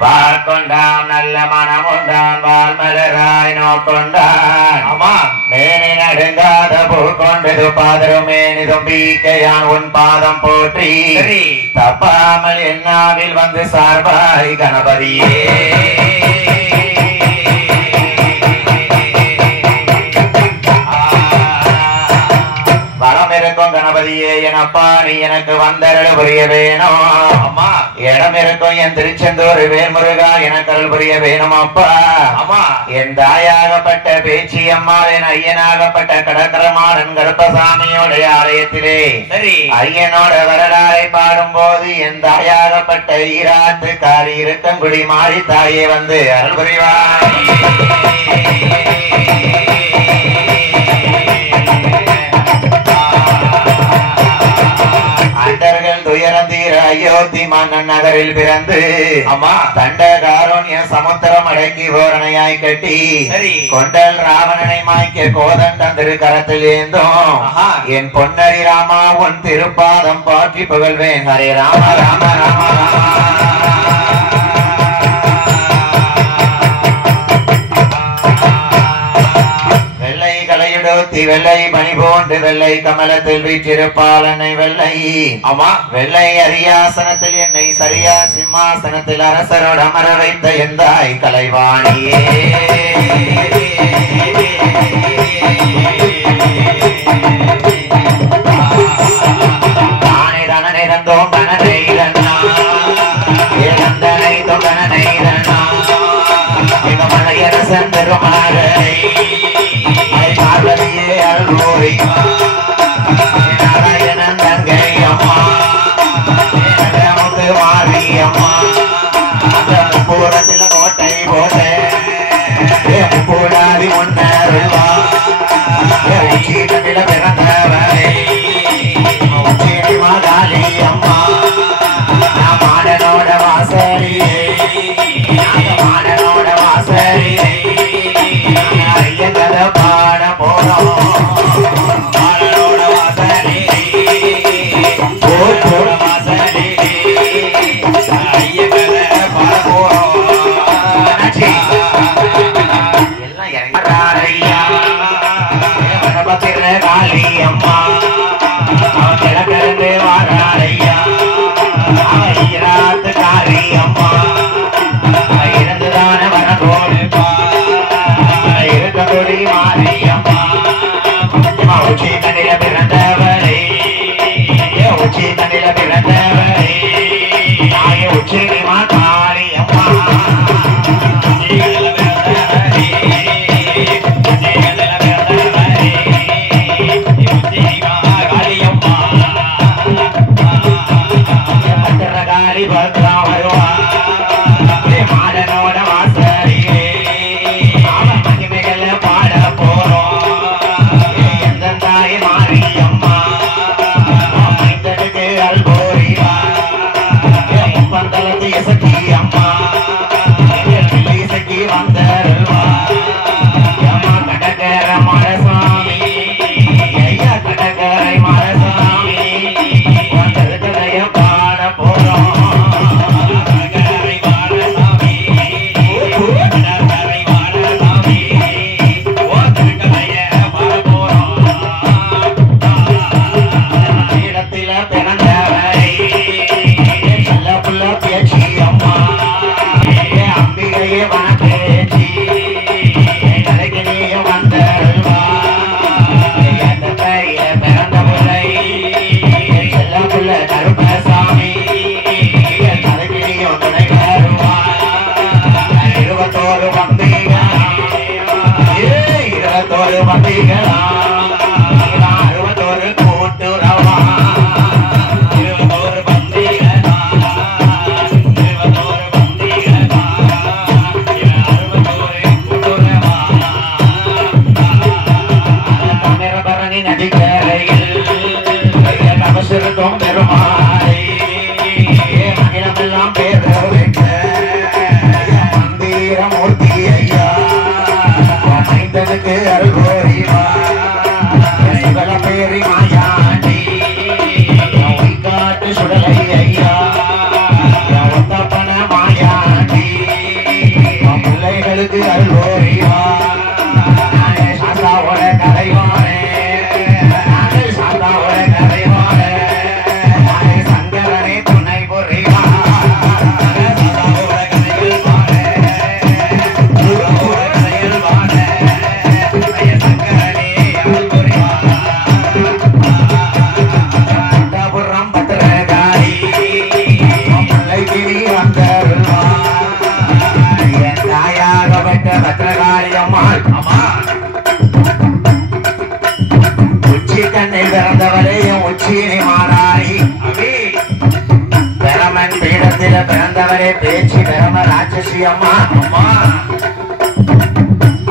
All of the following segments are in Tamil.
வார்கொண்டான் நல்ல மனமுண்டான் வால்மலராய் நோக்கொண்டான் மேனி நடுங்காத பூ கொண்டது பாதரும் மேனி தும்பிக்கையான் உன் பாதம் போற்றி தப்பாமல் என்னாவில் வந்து சார்பாய் கணபதியே வரம் இருக்கும் கணபதியே எனப்பா நீ எனக்கு வந்தருள் புரிய வேணும் இடம் இருக்கும் என் திருச்செந்தூர் வேல்முருகா எனக்கு அருள் புரிய வேணும் அப்பா என் தாயாகப்பட்ட பேச்சி அம்மா என் ஐயனாகப்பட்ட கடற்கரமாடன் கருப்பசாமியோடைய ஆலயத்திலே ஐயனோட வரலாறை பாடும் போது என் தாயாகப்பட்ட ஈராட்டு காரி இருக்கங்குடி மாறி தாயே வந்து அருள் புரிவாய் அண்டர்கள் துயரந்தீர அயோத்தி மன்னன் நகரில் பிறந்து தண்டகாரோன்ய சமுத்திரம் அடக்கி ஓரணையாய் கட்டி கொண்டல் ராவணனை மாய்க்க கோதண்டம் திருக்கரத்தில் ஏந்தோம் என் பொன்னரி ராமா உன் திருப்பாதம் பாற்றி புகழ்வேன் ஹரே ராம ராம ராம வெள்ளை மணி போன்று வெள்ளை கமலத்தில் வீற்றிருப்பாளனை வெள்ளை வெள்ளை அரியாசனத்தில் என்னை சரியா சிம்மாசனத்தில் அரசரோடு அமர வைத்த எந்தாய் கலைவாணியே தானே தனனை தந்தோம் தனனை தன்னா இழந்தனை தொகனை தன்னா மிக மலையரசன் பெருமாளை பார்வதியே அருள்வோரி நாராயணன் தங்கை அம்மா முத்து மாறி அம்மா அந்த முப்பூரத்தில் கோட்டை போட்டே முப்பூடாதி முன்னருவா உச்சீட்டில பிறந்தவரை உச்சீட்டி மாதாளி அம்மா நான் மாடனோட வாசலியே மாடனோட வாசலியே ஐயங்கத பாட போறோம் மாடனோட வாசலியே போட வாசலியே ஐயங்கத பாட போறோம் எல்லாம் இறங்கியா வனபத்திர காளி அம்மா அவன் கிழக்கிழந்து வாராளையா ஈராத்து காளி அம்மா இருந்துதான வரகோடு இருக்கொடி மாறி அம்மா உச்சி தண்ணில பிறந்தவரே உச்சி தண்ணில பிறந்தவரே நாய உச்சி காளி அம்மா பத்ரா வருவா மாடனோட வாசலியே அவன் மகிமைகள பாட போறோம் எந்த தாய் மாறி அம்மா மைந்தனுக்கு அல்போரிவா பந்தளத்து இசக்கி அம்மா இசக்கி வந்தருவா அம்மா கடற்கர மரசாமி ஐயா கடற்கரை மரசாமி வந்தருக்கதைய பாட போறோம் வந்து அருள்வோரியா சாத்தாவோட கதைவானே சாத்தாவோட கதைவானே சங்கரனே துணை பொறிவா சாத்தாவோட கதைகள் வானே கதைகள் வானே சங்கரனே அருள் பொறிவா புறம் பத்திரகாரி பிள்ளைக்கு வந்தருள்வா என் தாயாகப்பட்ட பத்திரகாளி அம்மாள் அம்மா உச்சி கண்ணில் பிறந்தவளே என் உச்சியினை மாறாய் பிரமன் பீடத்தில பிறந்தவரே பேச்சு பிரம ராட்சசி அம்மா அம்மா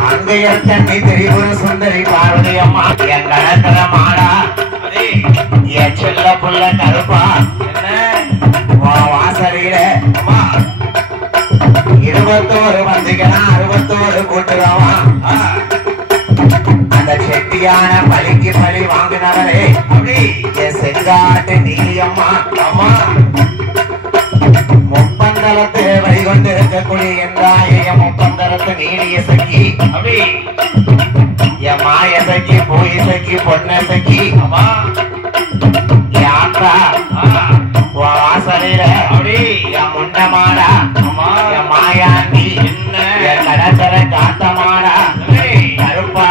அங்கையர் கண்ணி திரிபுர சுந்தரி பார்வதி அம்மா என் கணக்கர மாடா என் செல்ல புள்ள கருப்பா வாசலில 21 வந்திகளா 61 கூட்டுறவா அந்த செட்டியான பலிக்கு பலி வாங்கினவரே என் செங்காட்டு நீலியம்மா அம்மா முப்பந்தளத்து வழிகொண்டு இருக்கக்கூடிய என்றாய முப்பந்தளத்து நீலிய சக்கி அப்படி என் மாய சக்கி போய் சக்கி பொன்ன சக்கி அம்மா யாத்தா வாசலில அப்படி என் முண்டமாடா என் மாயாண்டி என் கடற்கர காத்தமாடா கருப்பா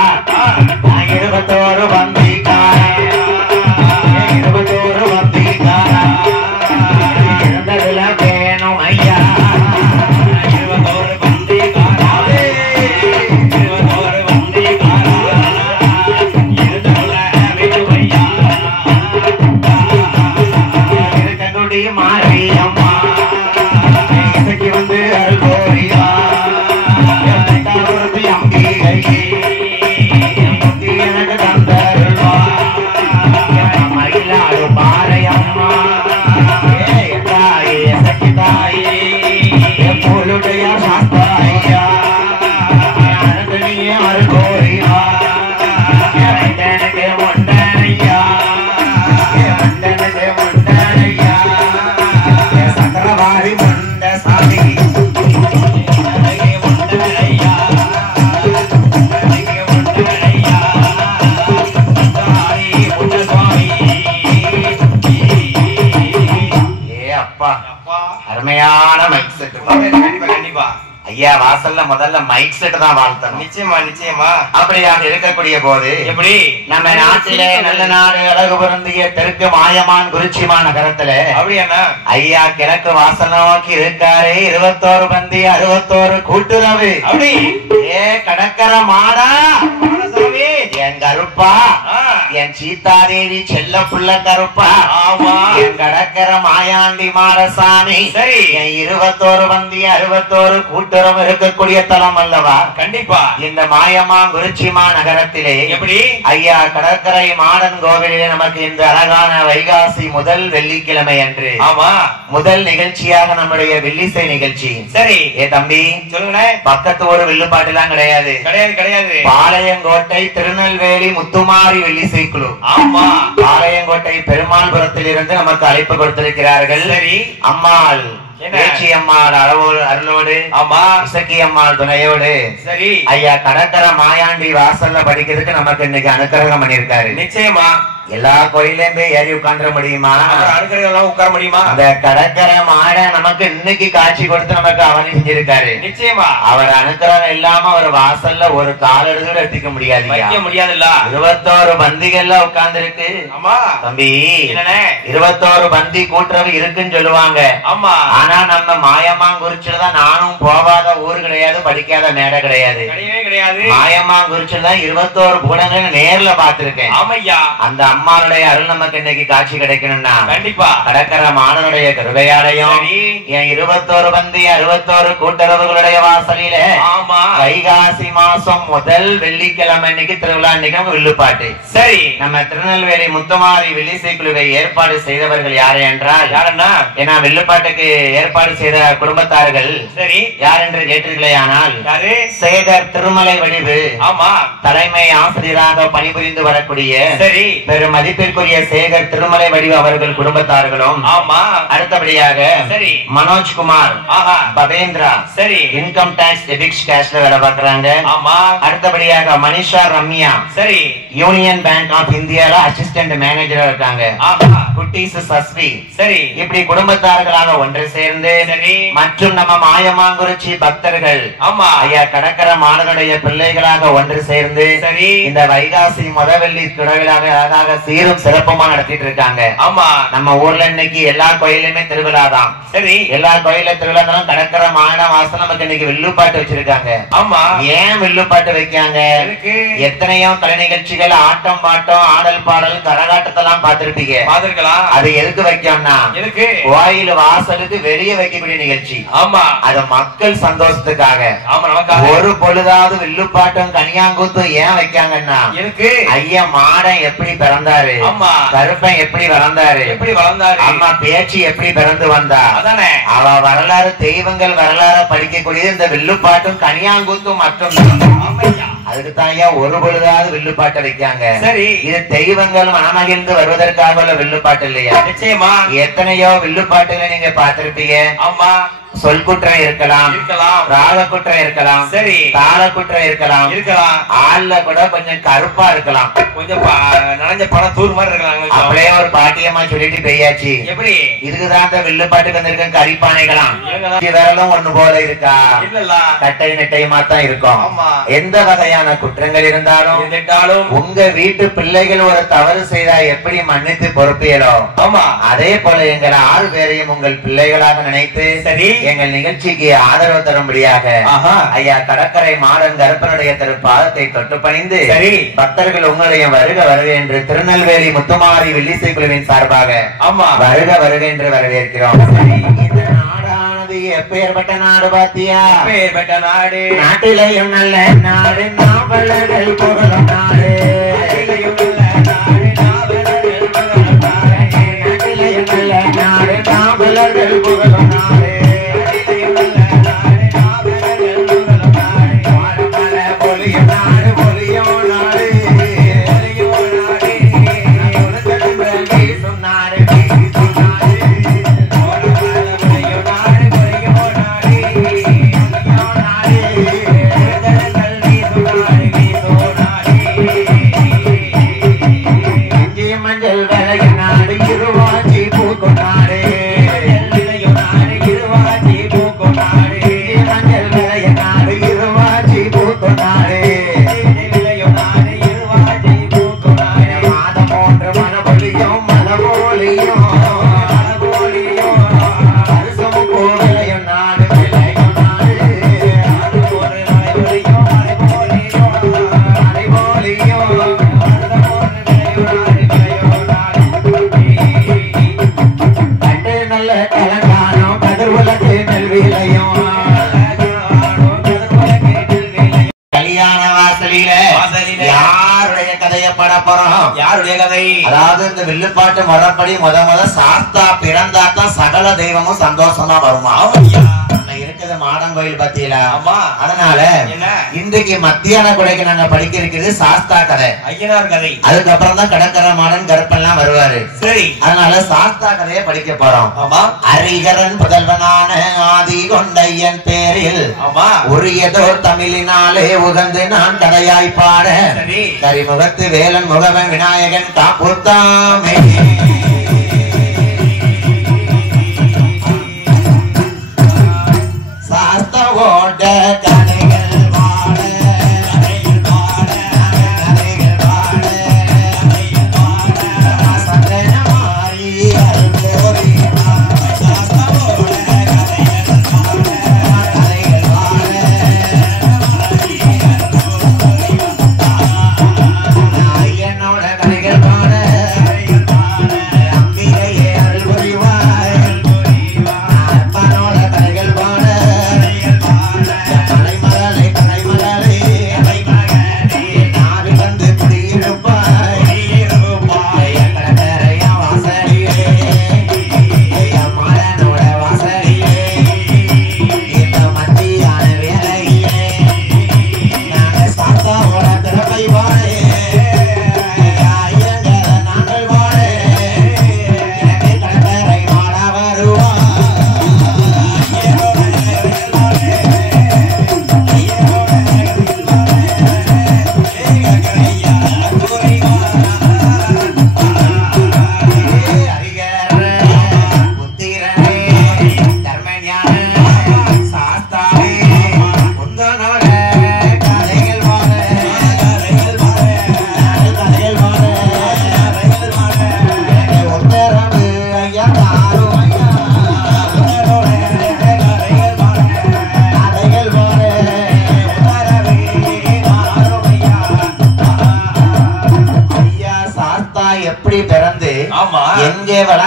21 வந்திக்காரா 21 வந்திக்காரா இருந்ததுல வேணும் ஐயா 21 வந்திக்காரா 21 வந்திக்காரா இருந்ததுல வேணும் ஐயா இருக்கக்கூடிய மாறி அம்மா இசைக்கு வந்து அருள்வோரியா அம்பிகை எனக்கு தந்தருள்வா மயிலாடு பாறையம்மா தாயே சக்கி தாயே பொருளுடைய சாஸ்தாயா நீயே அருள்வோரியா எனக்கு முண்டனையா முண்டனுக்கு முண்டனையா சக்கரவாரி முண்ட சாமி அருமையான மைக் செட். கண்டிப்பா கண்டிப்பா ஐயா வாசல்ல முதல்ல மைக் செட் தான் வாழ்த்தணும். நிச்சயமா நிச்சயமா. அப்படியாக இருக்கக்கூடிய போது எப்படி நம்ம நாட்டிலே நல்ல நாடு அழகு பொருந்திய தெற்கு மாயமான் குறிச்சிமா நகரத்துல அப்படியா ஐயா கிழக்கு வாசல் நோக்கி இருக்காரு 21 பந்தி 61 கூட்டுறவு அப்படி ஏ கடற்கர மாடா என் கருப்பா என் சீதாதேவி செல்ல புள்ள கருப்பா என் கடற்கர மாயாண்டி மாடசாமி சரி என் 21 பந்தி 61 கூட்டுறவு இருக்கக்கூடிய தலம் அல்லவா கண்டிப்பா இந்த மாயமா குறிச்சிமா நகரத்திலே எப்படி ஐயா கடற்கரை மாடன் கோவிலிலே நமக்கு இந்த அழகான வைகாசி முதல் வெள்ளிக்கிழமை அன்று ஆமா முதல் நிகழ்ச்சியாக நம்முடைய வில்லிசை நிகழ்ச்சி சரி ஏ தம்பி சொல்லுங்க பக்கத்து ஒரு வில்லுப்பாட்டு எல்லாம் கிடையாது கிடையாது கிடையாது பாளையங்கோட்டை திருநெல்வேலி முத்துமாரி வில்லிசை குழு ஆமா பாளையங்கோட்டை பெருமாள்புரத்தில் இருந்து நமக்கு அழைப்பு கொடுத்திருக்கிறார்கள் சரி அம்மாள் பேச்சி அம்மாள் அருளோடு ஆமா இசக்கி அம்மாள் துணையோடு சரி ஐயா கடற்கர மாயாண்டி வாசல்ல படிக்கிறதுக்கு நமக்கு இன்னைக்கு அனுக்கிரகம் பண்ணிருக்காரு நிச்சயமா எல்லா கோயிலையும் போய் ஏறி உட்கார்ந்துட முடியுமா அனுக்கிரகம் உட்கார முடியுமா அந்த கடற்கரை மாட நமக்கு இன்னைக்கு காட்சி கொடுத்து நமக்கு அவனி செஞ்சிருக்காரு நிச்சயமா அவர் அனுக்கிரகம் இல்லாம அவர் வாசல்ல ஒரு கால் எடுத்து எடுத்துக்க முடியாது வைக்க முடியாதுல்ல 21 பந்திகள்ல உட்கார்ந்து இருக்கு ஆமா தம்பி 21 பந்தி கூட்டுறவு இருக்குன்னு சொல்லுவாங்க ஆமா ஆனா நம்ம மாயமாங்குறிச்சியில்தான் நானும் போகாத ஊர் கிடையாது படிக்காத மேடை கிடையாது கிடையாது மாயமாங்குறிச்சியில்தான் 21 கூடங்களை நேர்ல பாத்திருக்கேன் ஆமையா அந்த அம்மானுடைய அருள் நமக்கு இன்னைக்கு காட்சி கிடைக்கணும்னா கண்டிப்பா கடற்கரை மாடனுடைய கருவையாலயம் என் 21 பந்தி 61 கூட்டுறவுகளுடைய வாசலில ஆமா வைகாசி மாசம் முதல் வெள்ளிக்கிழமை இன்னைக்கு திருவிழா இன்னைக்கு வில்லுப்பாட்டு சரி நம்ம திருநெல்வேலி முத்துமாரி வில்லிசை குழுவை ஏற்பாடு செய்தவர்கள் யாரு என்றால் யாருன்னா ஏன்னா வில்லுப்பாட்டுக்கு ஏற்பாடு செய்த குடும்பத்தார்கள் சரி யார் என்று கேட்டீர்களேயானால் யாரு சேகர் திருமலை வடிவு ஆமா தலைமை ஆசிரியராக பணிபுரிந்து வரக்கூடிய சரி பெரும் திரு மதிப்பிற்குரிய சேகர் திருமலை வடிவு அவர்கள் குடும்பத்தார்களும் ஆமா அடுத்தபடியாக சரி மனோஜ்குமார் ஆஹா பவேந்திரா சரி இன்கம் டாக்ஸ் டெபிட் கேஷ்ல வேலை பார்க்கறாங்க. ஆமா அடுத்தபடியாக மனிஷா ரம்யா சரி யூனியன் பேங்க் ஆஃப் இந்தியால அசிஸ்டன்ட் மேனேஜரா இருக்காங்க. ஆஹா குட்டீஸ் சஸ்வி சரி இப்படி குடும்பத்தார்களாக ஒன்று சேர்ந்து சரி மற்றும் நம்ம மாயமாங்குறிச்சி பக்தர்கள் ஆமா ஐயா கடற்கரை மாடனுடைய பிள்ளைகளாக ஒன்று சேர்ந்து சரி இந்த வைகாசி முதவெள்ளி திருவிழாவை அழகாக சீரும் சிறப்புமா நடத்திட்டு இருக்காங்க. ஆமா நம்ம ஊர்ல இன்னைக்கு எல்லா கோயிலுமே திருவிழா தான். சரி எல்லா கோயில திருவிழா தான். கடற்கரை மாட வாசல் நமக்கு இன்னைக்கு வில்லுப்பாட்டு வச்சிருக்காங்க. ஆமா ஏன் வில்லுப்பாட்டு வைக்காங்க? எத்தனையோ கலை நிகழ்ச்சிகள் ஆட்டம் பாட்டம் ஆடல் பாடல் கரகாட்டத்தெல்லாம் பார்த்திருப்பீங்க. பாத்திருக்கலாம். அது எதுக்கு வைக்கணும்னா எதுக்கு? கோயில் வாசலுக்கு வெளியே வைக்கக்கூடிய நிகழ்ச்சி. ஆமா அது மக்கள் சந்தோஷத்துக்காக. ஆமா நமக்காக. ஒரு பொழுதாவது வில்லுப்பாட்டம் கனியாங்கூத்தும் ஏன் வைக்காங்கன்னா எதுக்கு? ஐயா மாடன் எப்படி பிறந்தாரு, ஆமா கருப்பன் எப்படி வளர்ந்தாரு, எப்படி வளர்ந்தாரு, அம்மா பேச்சு எப்படி பிறந்து வந்தா, அதானே அவ வரலாறு தெய்வங்கள் வரலாறு படிக்கக்கூடிய இந்த வில்லுப்பாட்டும் கனியாங்கூத்தும் மற்றும் அதுக்கு தான் ஐயா ஒரு பொழுதாவது வில்லுப்பாட்டை வைக்காங்க. சரி இது தெய்வங்கள் மனமகிழ்ந்து வருவதற்காக உள்ள வில்லுப்பாட்டு இல்லையா? நிச்சயமா எத்தனையோ வில்லுப்பாட்டுகளை நீங்க பார்த்திருப்பீங்க. ஆமா சொல் குற்றம் இருக்கலாம், ராக குற்றம் இருக்கலாம், சரி தாள குற்றம் இருக்கலாம், ஆள்ல கூட கொஞ்சம் கருப்பா இருக்கலாம், கொஞ்சம் நனைஞ்ச பணம் தூர் மாதிரி இருக்கலாம். அப்படியே ஒரு பாட்டியம்மா சொல்லிட்டு பெய்யாச்சு. எப்படி? இதுக்குதான் அந்த வில்லுப்பாட்டுக்கு வந்திருக்க கரிப்பானைகளாம். விரலும் ஒண்ணு போல இருக்கா? கட்டை நெட்டையுமா தான் இருக்கும். எந்த வகையான குற்றங்கள் இருந்தாலும் உங்க வீட்டு பிள்ளைகள் ஒரு தவறு செய்தா எப்படி மன்னித்து பொறுப்பீங்களோ அதே போல எங்கள் 6 பேரையும் உங்கள் பிள்ளைகளாக நினைத்து சரி எங்கள் நிகழ்ச்சிக்கு ஆதரவு தரும்படியாக ஐயா கடற்கரை மாடன் கருப்பனுடைய திருப்பாதத்தை தொட்டு பணிந்து பக்தர்கள் உங்களையும் வருக வருக என்று திருநெல்வேலி முத்துமாரி வெள்ளிசை குழுவின் சார்பாக வருக வருக என்று வரவேற்கிறோம். இந்த நாடானது எப்பேற்பட்ட நாடு பாத்தியா? எப்பேற்பட்ட நாடு? நாட்டிலையும் நல்ல நாடு, நாவலர்கள் புகழும் நாடு. நாட்டிலையும் நல்ல நாடு, நாவலர்கள் புகழும் நாடு. அதாவது இந்த வில்லுப்பாட்டு முறைப்படி முத சாஸ்தா பிறந்தாத்தான் சகல தெய்வமும் சந்தோஷமா வருமா? இருக்குது மாடம் கோயில் பத்தியில. அதனால இன்றைக்கு மத்தியான கொடைக்கு நாங்க படிக்க இருக்கிறது சாஸ்தா கதை, ஐயனார் கதை. அதுக்கப்புறம் தான் கடற்கரை மாடன் கருப்பெல்லாம் வருவாரு. சரி, அதனால சாஸ்தா கதையை படிக்க போறோம். அரிகரன் புதல்வனான ஆதி கொண்டையன் பேரில் உரியதோர் தமிழினாலே உகந்து நான் கதையாய் பாட கரிமுகத்து வேலன் முகவன் விநாயகன் காப்புத்தாமே. சாஸ்தாவோட கதைகள் பாட கதைகள் பாட கதைகள் பாட கதைகள் பாட சந்தன மாறி அருள்போரி சாஸ்தாவோட கதைகள் பாட கதைகள் பாட ஐயனோட கதைகள் பாட கதைகள் பாட அம்பிகையே அருள்புரிவாய் அப்பனோட கதைகள் பாட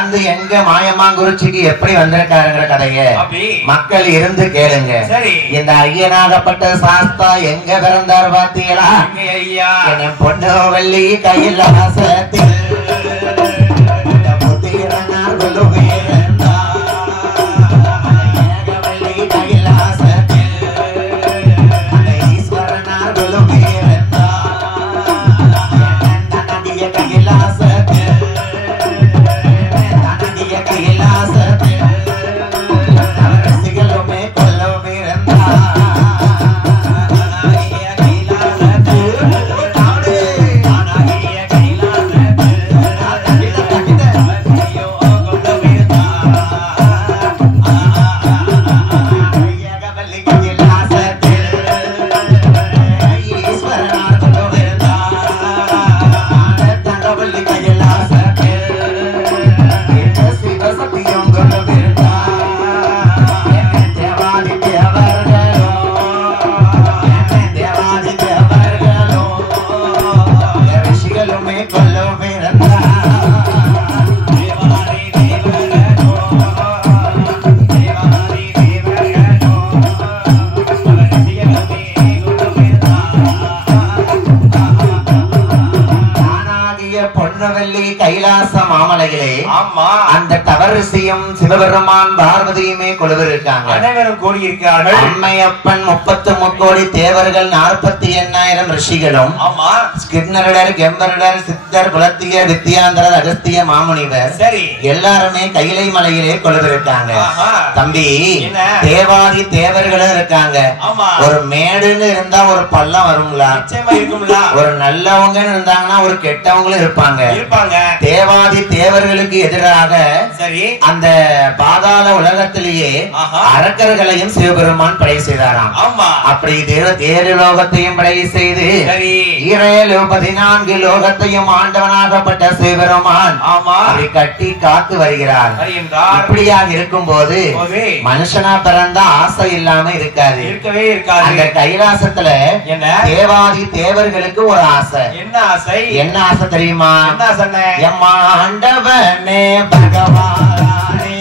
நடந்து எங்க மாயமாங்குறிச்சிக்கு எப்படி வந்திருக்காருங்கிற கதைய அப்படி மக்கள் இருந்து கேளுங்க. சரி. இந்த ஐயனாகப்பட்ட சாஸ்தா எங்க பிறந்தார் பாத்தீங்களா? எங்க ஐயா? என் பொண்ணு வள்ளி கைலாசத்தில் புத்திரனார் கொலுவீரந்தார். ஏகவள்ளி கைலாசத்தில் அந்த ஈஸ்வரனார் கொலுவீரந்தார். தனதிய கைலாசத்தில் தனதிய கைலாசத்தில் ரசிகளுமே கொல்லுவீரந்தார். கைலாச மாமலையிலே அந்த தவறிசையும் சிவபெருமான் பார்வதியுமே கொலுவிருக்காங்க. அனைவரும் கூடி இருக்கிறார்கள். அம்மையப்பன் 33 கோடி தேவர்கள் 48,000 ரிஷிகளும் கிண்ணரடர் கெம்பரடர் சித்தர் குலத்தியர் வித்தியாந்தரர் அகஸ்திய மாமுனிவர் சரி எல்லாருமே கைலை மலையிலே கொலுவிருக்காங்க. தம்பி தேவாதி தேவர்களும் இருக்காங்க. ஒரு மேடுன்னு இருந்தா ஒரு பள்ளம் வருங்களா? ஒரு நல்லவங்க இருந்தாங்கன்னா ஒரு கெட்டவங்களும் இருப்பாங்க. தேவாதி தேவர்களுக்கு எதிராக சரி அந்த பாதாள உலகத்திலேயே அரக்கர்களையும் சிவபெருமான் படை செய்தாராம். அப்படி தேரு லோகத்தையும் படை செய்து 14 லோகத்தையும் ஆண்டவனாகப்பட்ட சிவபெருமான் அப்படி கட்டி காத்து வருகிறார். இப்படியாக இருக்கும் போது மனுஷனா பிறந்தா ஆசை இல்லாம இருக்காது. அந்த கைலாசத்துல தேவாதி தேவர்களுக்கு ஒரு ஆசை. என்ன ஆசை தெரியுமா? எம்மா ஆண்டவனே பகவானே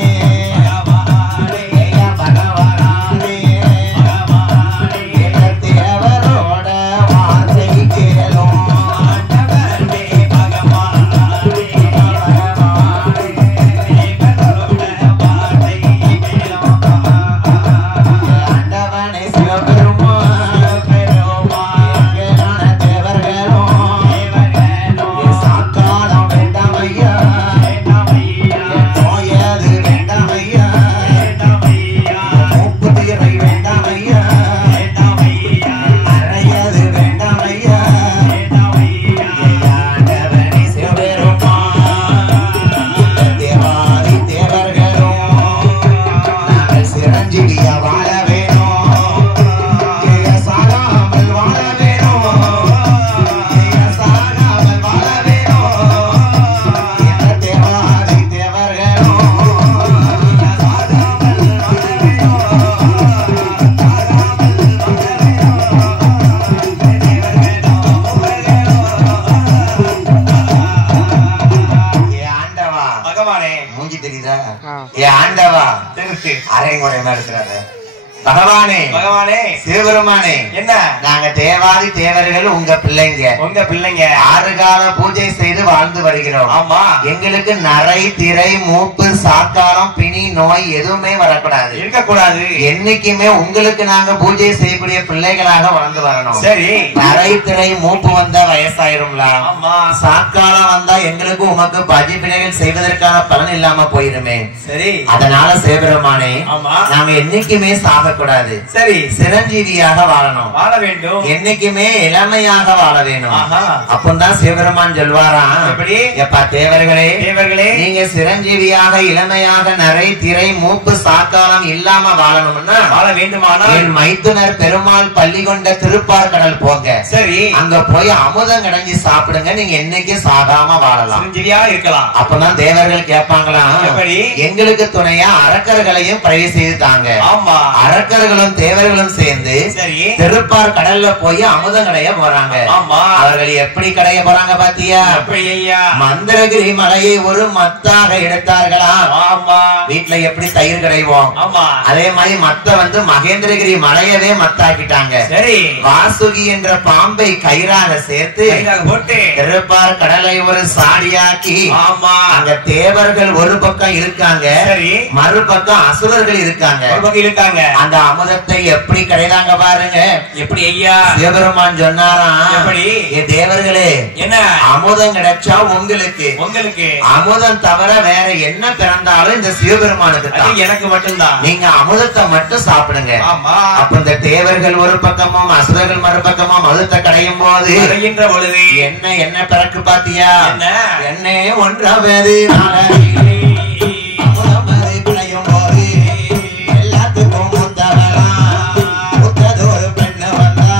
பகவானே தேவரோட வார்த்தை கேளும். ஆண்டவனே பகவானே ஆண்டவனே சிவபெருமான் தேவர்களும் சாக்காலம் வேண்டாம் ஐயா. பகவானே பகவானே சிவபெருமானே என்ன நாங்க தேவாதி தேவர்கள் உங்க பிள்ளைங்க 6 கால பூஜை செய்து வாழ்ந்து வருகிறோம். ஆமா எங்களுக்கு நரை திரை மூப்பு சாக்காரம் பிணி நோய் எதுவுமே வரக்கூடாது இருக்கக்கூடாது. என்னைக்குமே உங்களுக்கு நாங்க பூஜை செய்யக்கூடிய பிள்ளைகளாக வளர்ந்து வரணும். சரி நரை திரை மூப்பு வந்தா வயசாயிரும்ல. சாக்காரம் வந்தா எங்களுக்கு உமக்கு பஜி பிள்ளைகள் செய்வதற்கான பலன் இல்லாம போயிருமே. சரி அதனால சிவபெருமானே நாங்க என்னைக்குமே சாகக்கூடாது. சரி சிரஞ்சீவியாக வாழணும் வாழ வேண்டும். என்னைக்குமே இளமையாக வாழ வேணும். அப்பதான் சிவபெருமான் சொல்வாராம் எப்பா தேவர்களே நீங்க சிரஞ்சீவியாக இளமையாக நரை திரை மூப்பு சாக்காலம் இல்லாம வாழணும்னா வாழ வேண்டுமானால் என் மைத்துனர் பெருமாள் பள்ளி கொண்ட திருப்பார்கடல் போங்க. சரி அங்க போய் அமுதம் கடைஞ்சி சாப்பிடுங்க. நீங்க என்னைக்கு சாகாம வாழலாம் சிரஞ்சீவியா இருக்கலாம். அப்பதான் தேவர்கள் கேட்பாங்களாம் எங்களுக்கு துணையா அரக்கர்களையும் படை செய்து தாங்க. ஆமா அரக்கர்களும் தேவர்களும் சேர்ந்து சரி திருப்பார் கடல்ல போய் அமுதம் கடைய போறாங்க. ஆமா அவர்கள் எப்படி கடைய போறாங்க பாத்தியா? எப்படி ஐயா? மந்திரகிரி மலையை ஒரு மத்தாக எடுத்தார்களா? ஆமா வீட்டுல எப்படி தயிர் கடைவோம், ஆமா அதே மாதிரி மத்த வந்து மகேந்திரகிரி மலையவே மத்தாக்கிட்டாங்க. சரி வாசுகி என்ற பாம்பை கயிறாக சேர்த்து போட்டு திருப்பார் கடலை ஒரு சாடியாக்கி, ஆமா அங்க தேவர்கள் ஒரு பக்கம் இருக்காங்க, சரி மறுபக்கம் அசுரர்கள் இருக்காங்க. ஒரு பக்கம் இருக்காங்க. அந்த அமுதத்தை எப்படி கிடைதாங்க பாருங்க. எப்படி ஐயா? சிவபெருமான் சொன்னாராம், எப்படி? ஏ தேவர்களே, என்ன அமுதம் கிடைச்சா உங்களுக்கு, உங்களுக்கு அமுதம் தவிர வேற என்ன பிறந்தாலும் இந்த சிவபெருமானுக்கு தான். எனக்கு மட்டும்தான். நீங்க அமுதத்தை மட்டும் சாப்பிடுங்க. ஆமா அப்ப இந்த தேவர்கள் ஒரு பக்கமும் அசுரர்கள் மறுபக்கமும் அமுதத்தை கடையும் போது பொழுது என்ன பிறக்கு பாத்தியா? என்ன ஒன்றாவது எல்லாத்துக்கும் முத்தவளா முத்ததொரு பெண்ணு வந்தா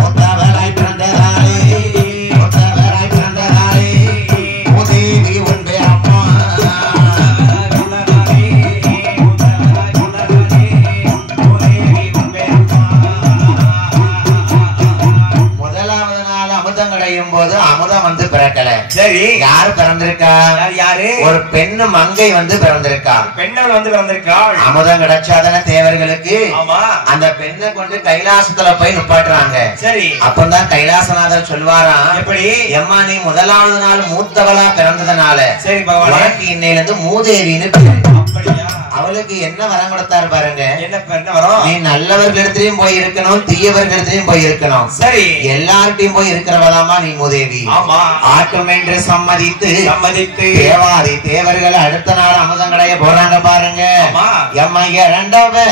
முத்தவராய் பிறந்ததாலே முத்தவராய் பிறந்ததாலே உதவி உண்டு அம்மா. முதலாவது நாள் அமுதம் கிடையும் போது அமுதம் வந்து பிறக்கல. சரி யாரு பிறந்திருக்கா? யாரு? ஒரு பெண்ணு மங்கை வந்து பிறந்திருக்கா. பெண்ணவள் வந்து பிறந்திருக்காள். அமுதம் கிடைச்சாதான தேவர்களுக்கு. ஆமா அந்த பெண்ணை கொண்டு கைலாசத்துல போய் நிப்பாட்டுறாங்க. சரி அப்பதான் கைலாசநாதர் சொல்வாராம், எப்படி எம்மா நீ முதலாவது நாள் மூத்தவளா பிறந்ததுனால சரி பகவான் இன்னையில இருந்து மூதேவின்னு பேரு. அப்படியா? அவளுக்கு என்ன வரம் கொடுத்தாரு பாருங்க. என்ன வரம்? நீ நல்லவர்களிடத்திலயும் போய் இருக்கணும், தீயவர்களிடத்திலயும் போய் இருக்கணும். சரி எல்லார்ட்டையும் போய் இருக்கிறவதாமா நீ மூதேவி. ஆமா ஆட்டும் என்று சம்மதித்து தேவாதி தேவர்கள் அடுத்த நாள் அமுதம் கடைய போறாங்க பாருங்க. எம்மா இரண்டாவது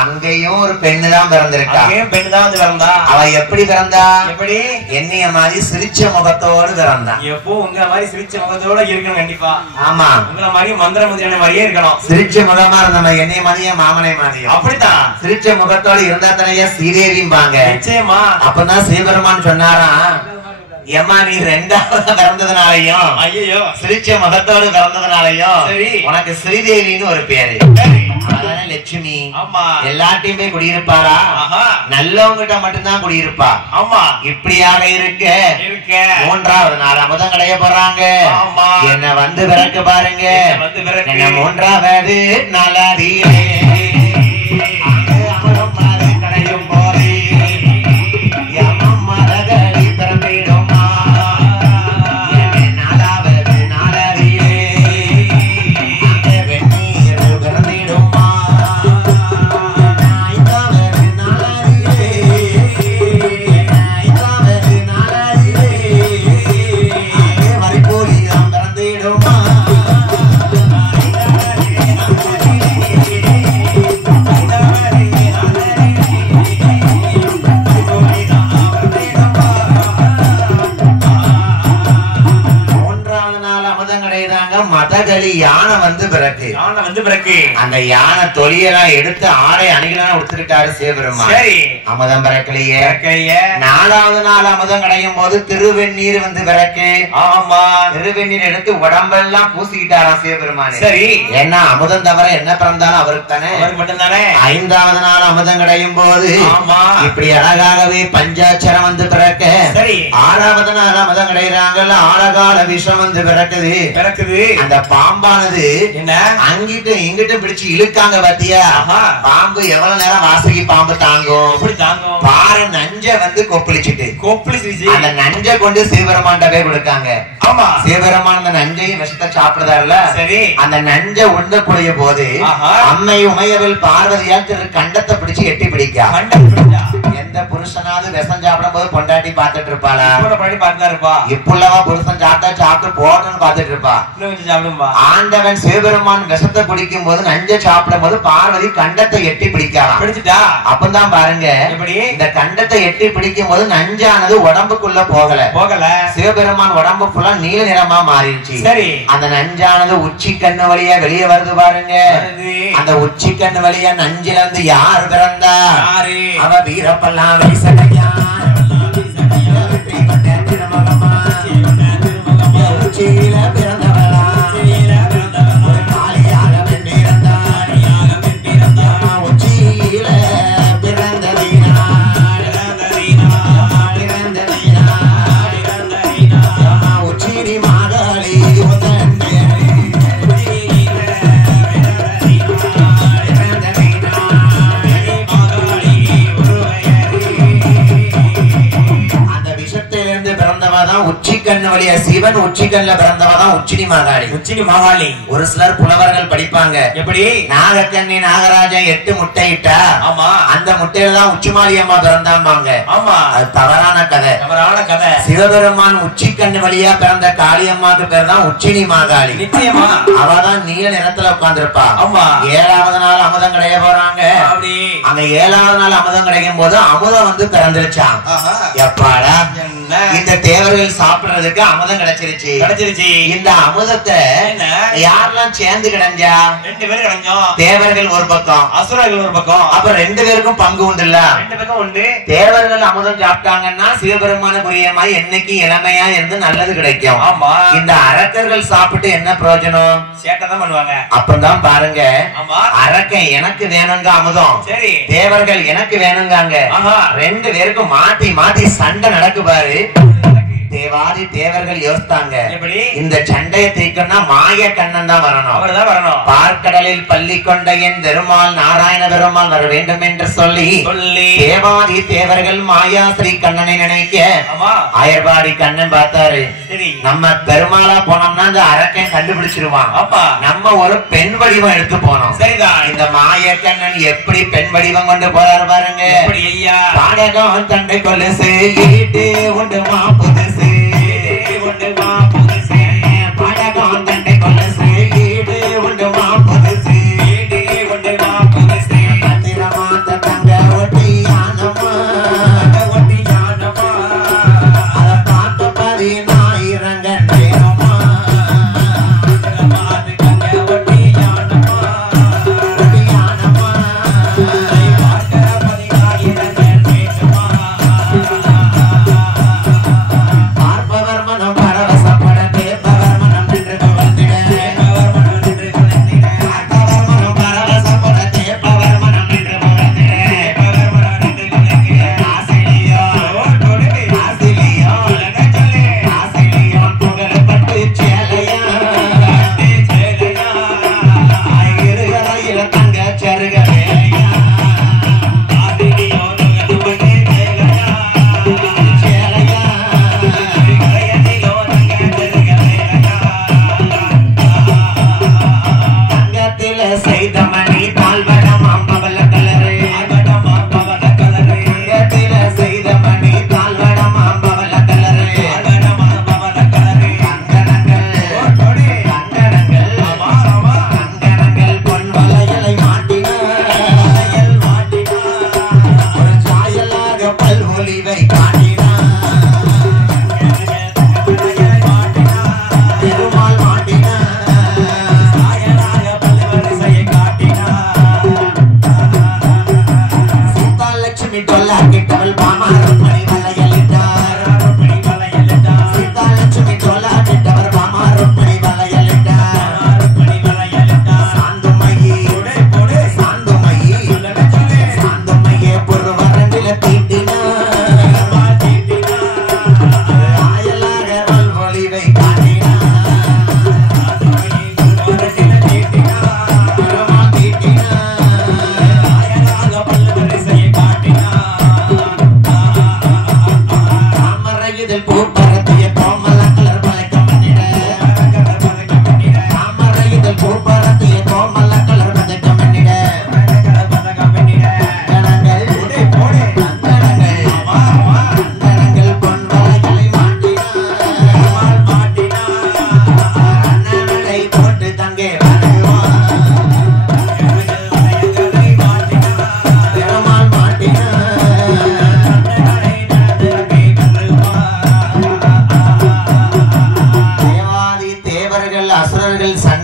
அங்கேயும் ஒரு பெண்ணு தான் பிறந்திருக்கா. அவ எப்படி பிறந்தா? எப்படி? என்னைய மாதிரி சிரிச்ச முகத்தோடு பிறந்தா. எப்போ உங்க மாதிரி சிரிச்ச முகத்தோட இருக்கணும் கண்டிப்பா. ஆமா உங்களை மாதிரி மந்திர முதிரான மாதிரியே இருக்கணும். சிரிச்ச முகமா இருந்த என்னைய மாதிரியே மாமனை மாதிரியும் அப்படித்தான் சிரிச்ச முகத்தோடு இருந்தா தானே ஸ்ரீதேவிம்பாங்க. நிச்சயமா. அப்பதான் சிவபெருமான் சொன்னாராம், ஏமா நீ ரெண்டாவது பிறந்ததுனாலையும் ஐயோ சிரிச்ச முகத்தோடு பிறந்ததுனாலையும் சரி உனக்கு ஸ்ரீதேவின்னு ஒரு பேரு. லட்சுமி ஆமா எல்லாத்தையுமே குடியிருப்பாரா? நல்லவங்கிட்ட மட்டும்தான் குடியிருப்பா. ஆமா இப்படியாக இருக்க மூன்றாவது நாள் அமுதம் கடைய போறாங்க. என்ன வந்து பிறக்க பாருங்க. என்ன மூன்றாவது நாளாதியே கடையும் போதே மரகடி பிறந்திடும். மதகளி யானை வந்து பிறகு அந்த யானை தொலியெல்லாம் எடுத்து ஆடை அணிகளான உடுத்துக்கிட்டாரு சிவபெருமான். சரி அமுதம் பிறக்கலையே. நாலாவது நாள் அமுதம் கிடையும் போது திருவெண்ணீர் வந்து பிறகு. ஆமா திருவெண்ணீர் எடுத்து உடம்பெல்லாம் பூசிக்கிட்டாராம் சிவபெருமான். சரி ஏன்னா அமுதம் தவிர என்ன பிறந்தாலும் அவருக்கு தானே, அவருக்கு மட்டும் தானே. ஐந்தாவது நாள் அமுதம் கிடையும் போது இப்படி அழகாகவே பஞ்சாட்சரம் வந்து பிறக்க. சரி ஆறாவது நாள் அமுதம் கிடைக்கிறாங்கல்ல ஆழகால விஷம் வந்து பிறக்குது. அந்த பாம்பானது என்ன அங்கிட்டு இங்கிட்டு பிடிச்சு இழுக்காங்க பாத்தியா? பாம்பு எவ்வளவு நேரம் வாசகி பாம்பு தாங்கும்? பாரு நஞ்ச வந்து கொப்பளிச்சுட்டு அந்த நஞ்ச கொண்டு சிவபெருமான்ட்ட போய் கொடுக்காங்க. ஆமா சிவபெருமான் அந்த நஞ்சையும் விஷத்தை சாப்பிடுறாருல. சரி அந்த நஞ்ச உண்ணக்கூடிய போது அம்மை உமையவள் பார்வதியால் திரு கண்டத்தை பிடிச்சு எட்டி பிடிக்கா. எந்த எந்த புருஷனாவது விஷம் சாப்பிடும் போது பொண்டாட்டி பாத்துட்டு இருப்பாளா? இப்பல்லவா புருஷன் சாப்பிட்டு போட்டோன்னு பாத்துட்டு இருப்பா. ஆண்டவன் சிவபெருமான் விஷத்தை குடிக்கும் போது நஞ்ச சாப்பிடும் போது பார்வதி கண்டத்தை எட்டி பிடிக்கலாம். பிடிச்சிட்டா அப்பதான் பாருங்க, இந்த கண்டத்தை எட்டி பிடிக்கும் போது நஞ்சானது உடம்புக்குள்ள போகல. சிவபெருமான் உடம்பு ஃபுல்லா நீல நிறமா மாறிடுச்சு. சரி, அந்த நஞ்சானது உச்சி கண்ணு வழியா வெளியே வருது பாருங்க. அந்த உச்சி கண்ணு வழியா நஞ்சில இருந்து யார் பிறந்தா? அவ வீரப்பெல்லாம் வீசகையா உச்சியில பிறந்தவளா காளியாக வெண்டிருந்தா உச்சியில உச்சிரி மாகாளி உச்சிக்கண்ணு வழியா சிவன் உச்சிக்கண்ல பிறந்தவதான் உச்சினி மாகாளி. ஒரு சிலர் புலவர்கள் படிப்பாங்க, எப்படி நாகக்கண்ணி நாகராஜன் 8 முட்டை இட்டா, ஆமா அந்த முட்டையில தான் உச்சிமாலி அம்மா பிறந்தாம்பாங்க. ஆமா, அது தவறான கதை. சிவபெருமான் உச்சிக்கண்ணு வழியா பிறந்த காளியம்மாக்கு பேர் தான் உச்சினி மாகாளி. நிச்சயமா அவதான் நீல நிறத்துல உட்கார்ந்துருப்பா. ஆமா, 7வது நாள் அமுதம் கிடைக்க போறாங்க. அங்க 7வது நாள் அமுதம் கிடைக்கும் போது அமுதம் வந்து பிறந்துருச்சான். எப்பாடா இந்த தேவர்கள் சாப்பிடுறதுக்கு அமுதம் கிடைச்சிருச்சு. இந்த அமுதத்தை யாரெல்லாம் சேர்ந்து கிடைஞ்சா? 2 பேர் கிடைஞ்சோம். தேவர்கள் ஒரு பக்கம், அசுரர்கள் ஒரு பக்கம். அப்ப 2 பேருக்கும் பங்கு உண்டுல்ல? 2 பேருக்கும் உண்டு. தேவர்கள் அமுதம் சாப்பிட்டாங்கன்னா சிவபெருமானுக்குரிய மாதிரி என்னைக்கு இளமையா இருந்து நல்லது கிடைக்கும். ஆமா, இந்த அரக்கர்கள் சாப்பிட்டு என்ன பிரயோஜனம்? சேட்டதான் பண்ணுவாங்க. அப்பதான் பாருங்க, அரக்கன் எனக்கு வேணுங்க அமுதம், சரி தேவர்கள் எனக்கு வேணுங்காங்க. 2 பேருக்கும் மாத்தி மாத்தி சண்டை நடக்கு பாரு. தேவாதி தேவர்கள் யோசித்தாங்க, இந்த சண்டையை தீர்க்கணும்னா மாய கண்ணன் தான் வரணும். பார்க்கடலில் பள்ளி கொண்ட என் பெருமாள் நாராயண பெருமாள் வர வேண்டும் என்று சொல்லி தேவாதி தேவர்கள் மாயா ஸ்ரீ கண்ணனை நினைக்க ஆயர்பாடி கண்ணன் பார்த்தாரு. நம்ம பெருமாளா போனோம்னா இந்த அரக்கன் கண்டுபிடிச்சிருவான். நம்ம ஒரு பெண் வடிவம் எடுத்து போனோம். சரிதான், இந்த மாய கண்ணன் எப்படி பெண் வடிவம் கொண்டு போறாரு பாருங்க. பாடகம் தண்டை கொலுசு ஈட்டு உண்டு மாப்புது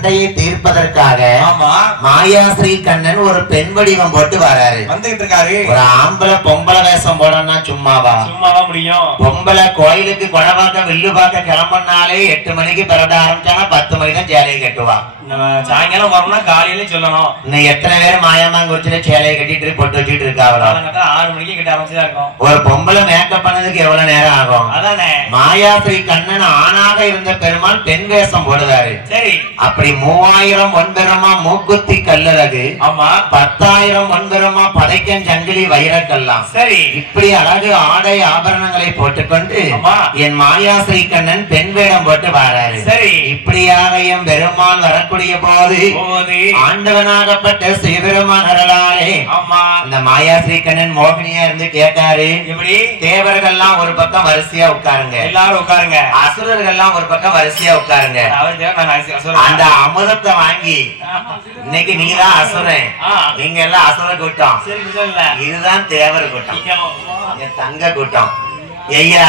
சண்டையை தீர்ப்பதற்காக ஆமா மாயாஸ்ரீ கண்ணன் ஒரு பெண் வடிவம் போட்டு வராரு, வந்துகிட்டு இருக்காரு. ஒரு ஆம்பளை பொம்பளை வேஷம் போடணும்னா சும்மாவா முடியும்? பொம்பளை கோயிலுக்கு குடவாக்க வில்லு பார்க்க கிளம்பினாலே 8 மணிக்கு பிறட ஆரம்பிச்சானா 10 மணி தான் சேலையை கட்டுவா. சாயங்காலம் வரணும்னா காலையில சொல்லணும். இன்னும் எத்தனை பேர் மாயமாங்குறிச்சில சேலையை கட்டிட்டு பொட்டு வச்சுட்டு இருக்காவளோ? 6 மணிக்கு கிட்ட ஆரம்பிச்சுதான் இருக்கும். ஒரு பொம்பளை மேக்கப் பண்ணதுக்கு எவ்வளவு நேரம் ஆகும்? அதானே. மாயாஸ்ரீ கண்ணன் ஆணாக இருந்த பெருமாள் பெண் வேஷம் போடுவாரு. சரி. அப்படி 3000 ஒன்பெருமா மூக்குத்தி கல்லழகு, ஆமா 10,000 ஒன்பெருமா பதைக்கன் சங்கிலி வைரக்கல்லாம். சரி. இப்படி அழகு ஆடை ஆபரணங்களை போட்டுக்கொண்டு என் மாயாஸ்ரீ கண்ணன் பெண் வேடம் போட்டு வராரு. சரி. இப்படியாக என் பெருமாள் வரக்கூடிய போது ஆண்டவனாகப்பட்ட சிவபெருமான் அருளாலே அந்த மாயாஸ்ரீ கண்ணன் மோகினியா இருந்து கேட்டாரு, எப்படி தேவர்கள்லாம் ஒரு பக்கம் வரிசையா உட்காருங்க, எல்லாரும் உட்காருங்க, அசுரர்கள்லாம் ஒரு பக்கம் வரிசையா உட்காருங்க, அந்த அமுதத்தை வாங்கி இன்னைக்கு நீதான் அசுரன், நீங்க எல்லாம் அசுர கூட்டம், இதுதான் தேவர் கூட்டம், தங்க கூட்டம். ஐயா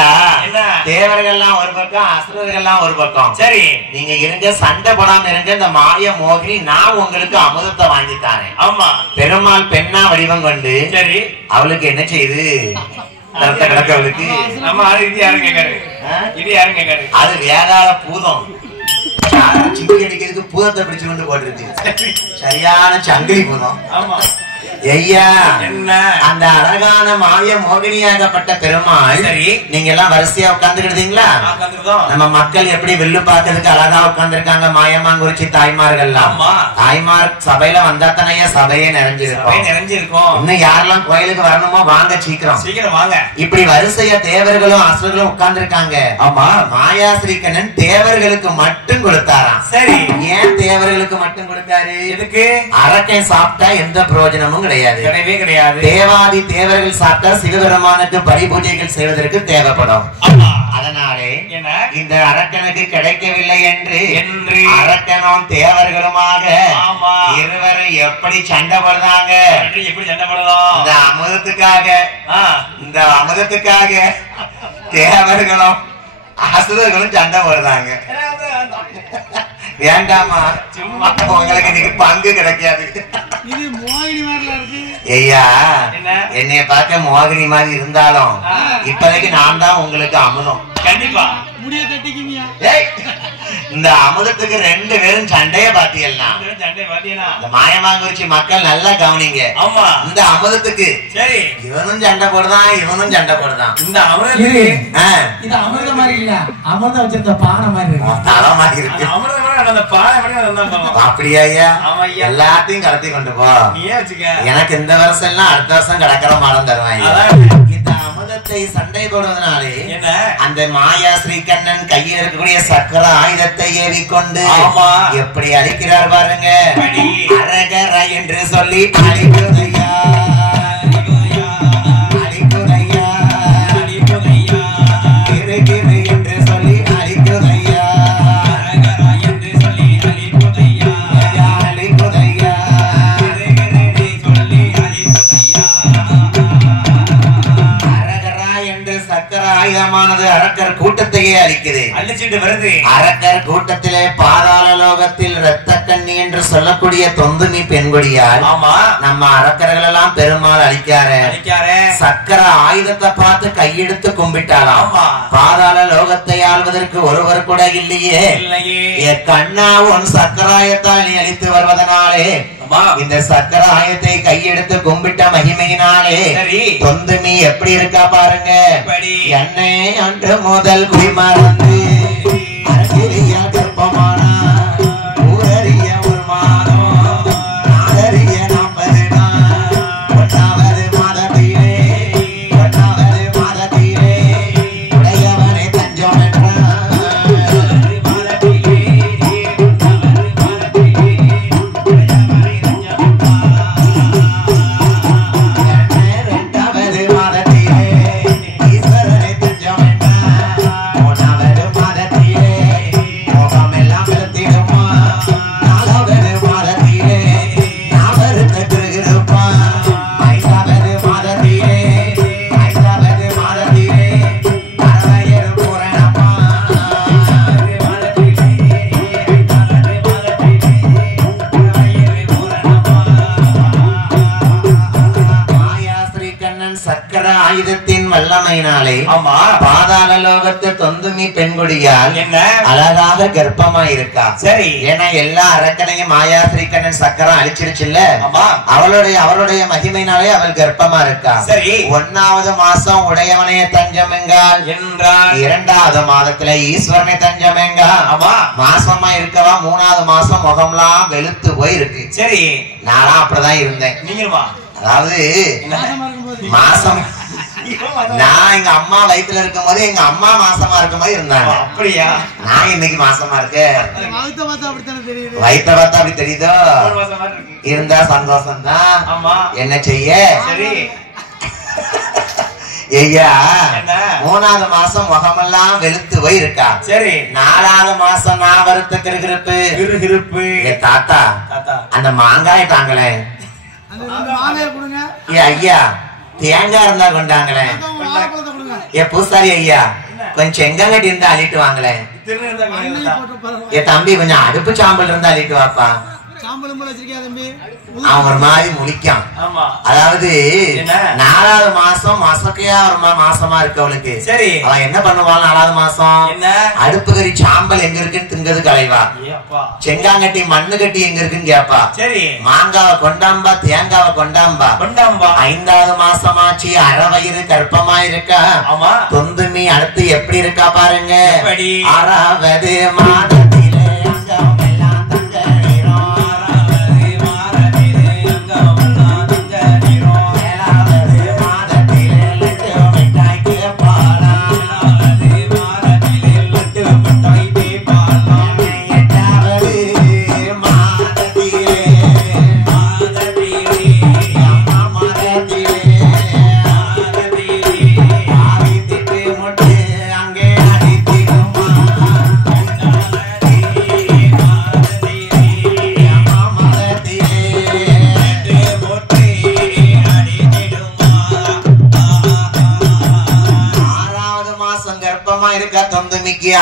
தேவர்கள்லாம் ஒரு பக்கம் அசுரர்கள்லாம் ஒரு பக்கம். சரி நீங்க இருங்க, சண்டை போடாம இருங்க. இந்த மாய மோகினி நான் உங்களுக்கு அமுதத்தை வாங்கி தாரேன். ஆமா பெருமாள் பெண்ணா வடிவம் கொண்டு சரி அவளுக்கு என்ன செய்யுது? கிடக்கவளுக்கு நம்ம இது யாரும் கேட்காரு, இது யாரும் கேட்காரு. அது வேதாள பூதம் சிங்கி அடிக்கிறதுக்கு பூதத்தை பிடிச்சு கொண்டு போட்டுருக்கு. சரியான சங்கிலி பூதம். ஆமா ஐயா அந்த அழகான மாய மோகினியாகப்பட்ட பெருமாள் சரி நீங்க எல்லாம் வரிசையா உட்கார்ந்துக்கிட்டீங்களா? நம்ம மக்கள் எப்படி வில்லு பார்க்கறதுக்கு அழகா உட்கார்ந்துருக்காங்க. மாயமாங்குறிச்சி தாய்மார்கள்லாம் தாய்மார் சபையில வந்தா தானே சபையே நிறைஞ்சிருக்கும். இன்னும் யாரெல்லாம் கோயிலுக்கு வரணுமோ வாங்க, சீக்கிரம் சீக்கிரம் வாங்க. இப்படி வரிசையா தேவர்களும் அசுரர்களும் உட்கார்ந்து இருக்காங்க. ஆமா மாயாஸ்ரீ கண்ணன் தேவர்களுக்கு மட்டும் கொடுத்தாராம். சரி ஏன் தேவர்களுக்கு மட்டும் கொடுத்தாரு? எதுக்கு? அரக்கன் சாப்பிட்டா எந்த பிரயோஜனமும் கிடையவே கிடையாது. தேவாதி தேவர்கள் சாப்பிட்டா சிவபெருமானுக்கு பரிபூஜைகள் செய்வதற்கு தேவைப்படும். அதனாலே இந்த அரக்கனுக்கு கிடைக்கவில்லை என்று அரக்கனும் தேவர்களுமாக இருவரும் எப்படி சண்டை போடுறாங்க? எப்படி சண்டை போடுறோம்? இந்த அமுதத்துக்காக தேவர்களும் அசுரர்களும் சண்டை போடுறாங்க. வேண்டாமா, சும்மா உங்களுக்கு இன்னைக்கு பங்கு கிடைக்காது. ஐயா என்னைய பார்க்க மோகினி மாதிரி இருந்தாலும் இப்போதைக்கு நான் தான் உங்களுக்கு அமுதம். கண்டிப்பா இந்த அமுதத்துக்கு 2 பேரும் சண்டைய பாத்தீங்கன்னா மாயமாங்குறிச்சி மக்கள் நல்லா கவனிங்க. இந்த அமுதத்துக்கு சரி இவனும் சண்டை போடுதான், இவனும் சண்டை போடுதான். இந்த அமுதத்துக்கு இது அமுதம் மாதிரி இல்ல, அமுதம் வச்சிருந்த பானை மாதிரி இருக்கு. அப்படியா ஐயா? எல்லாத்தையும் கடத்தி கொண்டு போ. எனக்கு இந்த வருஷம் எல்லாம் அடுத்த வருஷம் கடக்கிற மரம் தருவாங்க. இந்த அமுதத்தை சண்டை போடுவதனாலே அந்த மாயாஸ்ரீ கண்ணன் கையில் இருக்கக்கூடிய சக்கர ஆயுதத்தை ஏறிக்கொண்டு எப்படி அழிக்கிறார் பாருங்க. அரகர என்று சொல்லி அழிக்குதையா, அழிக்குதையா, கிரு என்று சொல்லி அழிக்குதையா, ஆயுதமானது அரக்கர் கூட்டத்தையே அழிக்குது, அழிச்சிட்டு வருது. அரக்கர் கூட்டத்திலே பாதாள லோகத்தில் இரத்த கண்ணி என்று சொல்லக்கூடிய தொந்துமி பெண்கொடியால் நம்ம அரக்கர்கள் எல்லாம் பெருமாள் அழிக்காரு. சக்கர ஆயுதத்தை பார்த்து கையெடுத்து கும்பிட்டாலாம். பாதாள லோகத்தை ஆள்வதற்கு ஒருவர் கூட இல்லையே. கண்ணா உன் சக்கராயத்தால் நீ அழித்து வருவதனாலே இந்த சக்கர ஆயத்தை கையெடுத்து கும்பிட்ட மகிமையினாலே தொந்துமி எப்படி இருக்கா பாருங்க. என்னை அன்று முதல் குடிமறந்து கற்பமான ஊரறிய ஒரு மாதம் நாடறிய 40 நாள் 1வது மாதத்திலே உடையவனை தஞ்சம் என்றார். ஈஸ்வரனை தஞ்சம் என்றார். 3வது ஆயுதத்தின் வல்லமையினாலே ஆமா பாதாள லோகத்து தொந்துமி பெண்குடியால் என்ன அழகாக கர்ப்பமாயிருக்கா. சரி. ஏன்னா எல்லா அரக்கனையும் மாயா ஸ்ரீகண்ணன் சக்கரம் அழிச்சிருச்சுல்ல. ஆமா. அவளுடைய மகிமையினாலே அவள் கர்ப்பமா இருக்கா. சரி. 1வது மாசம் உடையவனைய தஞ்சம் எங்கால் என்றால் 2வது மாதத்துல ஈஸ்வரனை தஞ்சம் எங்கா. ஆமா. மாசமா இருக்கவா 3வது மாசம் முகம்லாம் வெளுத்து போய் இருக்கு. சரி. நானா அப்படிதான் இருந்தேன். நீங்களுமா? அதாவது மாசம் நான் எங்க அம்மா வயிற்றுல இருக்கும் போது எங்க அம்மா மாசமா இருக்கும் போது இருந்தாங்க. அப்படியா? நான் இன்னைக்கு மாசமா இருக்கேன். வயிற்ற பார்த்தா அப்படி தெரியுதோ? இருந்தா சந்தோஷம் தான். என்ன செய்ய? சரி. ஐயா 3வது மாசம் முகமெல்லாம் வெளுத்து போய் இருக்கா. சரி. 4வது மாசம் நான் வருத்த கிருகிருப்பு. தாத்தா அந்த மாங்காய் தாங்களே. ஐயா தேங்காய் இருந்தா கொண்டாங்களே. பூசாரி ஐயா கொஞ்சம் செங்கங்கட்டி இருந்தா அள்ளிட்டு வாங்களேன். என் தம்பி கொஞ்சம் அடுப்பு சாம்பல் இருந்தா அள்ளிட்டு வாப்பா. அவன் ஒரு மாதிரி முழிக்கான். அதாவது 4வது மாசம் மசக்கையா ஒரு மாசமா இருக்கு அவளுக்கு. சரி. அவன் என்ன பண்ணுவான் 4வது மாசம்? அடுப்பு கறி சாம்பல் எங்க இருக்குன்னு திங்கிறது கலைவா. செங்காங்கட்டி மண்ணு கட்டி எங்க இருக்குன்னு கேப்பா. சரி. மாங்காவை கொண்டாம்பா தேங்காவை கொண்டாம்பா. 5வது மாசமாச்சு அரை வயிறு கர்ப்பமா இருக்கா. தொந்துமி அடுத்து எப்படி இருக்கா பாருங்க. 6வது மாதத்திலே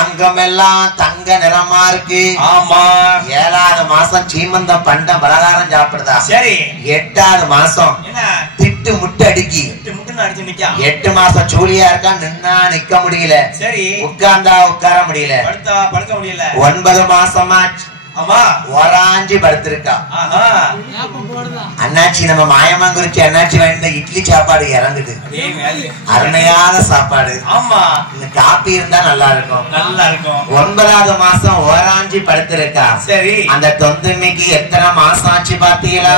அங்கம் எல்லாம் தங்க நிறமா இருக்கு. ஆமா. 7வது மாசம் சீமந்தம் பண்ட பலகாரம் சாப்பிடுதா. சரி. 8வது மாசம் திட்டு முட்டு அடிக்கி 8 மாசம் சூழியா இருக்கா. நின்னா நிக்க முடியல. சரி. உட்கார்ந்தா உட்கார முடியல. படுக்க முடியல. 9 மாசமா ஓராஞ்சி படுத்திருக்கா. அண்ணாச்சி நம்ம மாயமாங்குறிச்சி அண்ணாச்சி வாய்ந்த இட்லி சாப்பாடு இறங்குது. அருமையான சாப்பாடு. ஆமா. இந்த காப்பி இருந்தா நல்லா இருக்கும். 9வது மாசம் ஓராஞ்சி படுத்திருக்கா. சரி. அந்த தொந்துமைக்கு எத்தனை மாசம் ஆச்சு பாத்தீங்களா?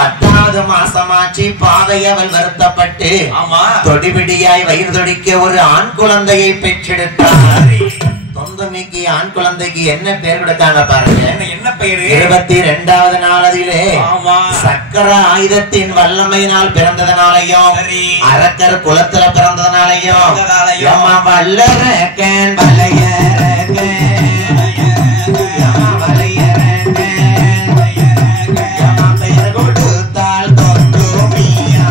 10வது மாசமாச்சு. பாவை அவள் வருத்தப்பட்டு தொடிபிடியாய் வயிறு தொடிக்க ஒரு ஆண் குழந்தையை பெற்றெடுத்தார். தொந்துமிக்கு ஆண் குழந்தைக்கு என்ன பேர் கொடுத்தாங்க பாருங்க. என்ன பெயர்? 22வது நாளிலே சக்கர ஆயுதத்தின் வல்லமையினால் பிறந்ததனாலையும் அரக்கர் குலத்துல பிறந்ததனாலையும் வல்லரக்கன் பெயர் கொடுத்தால் தொந்துமியா.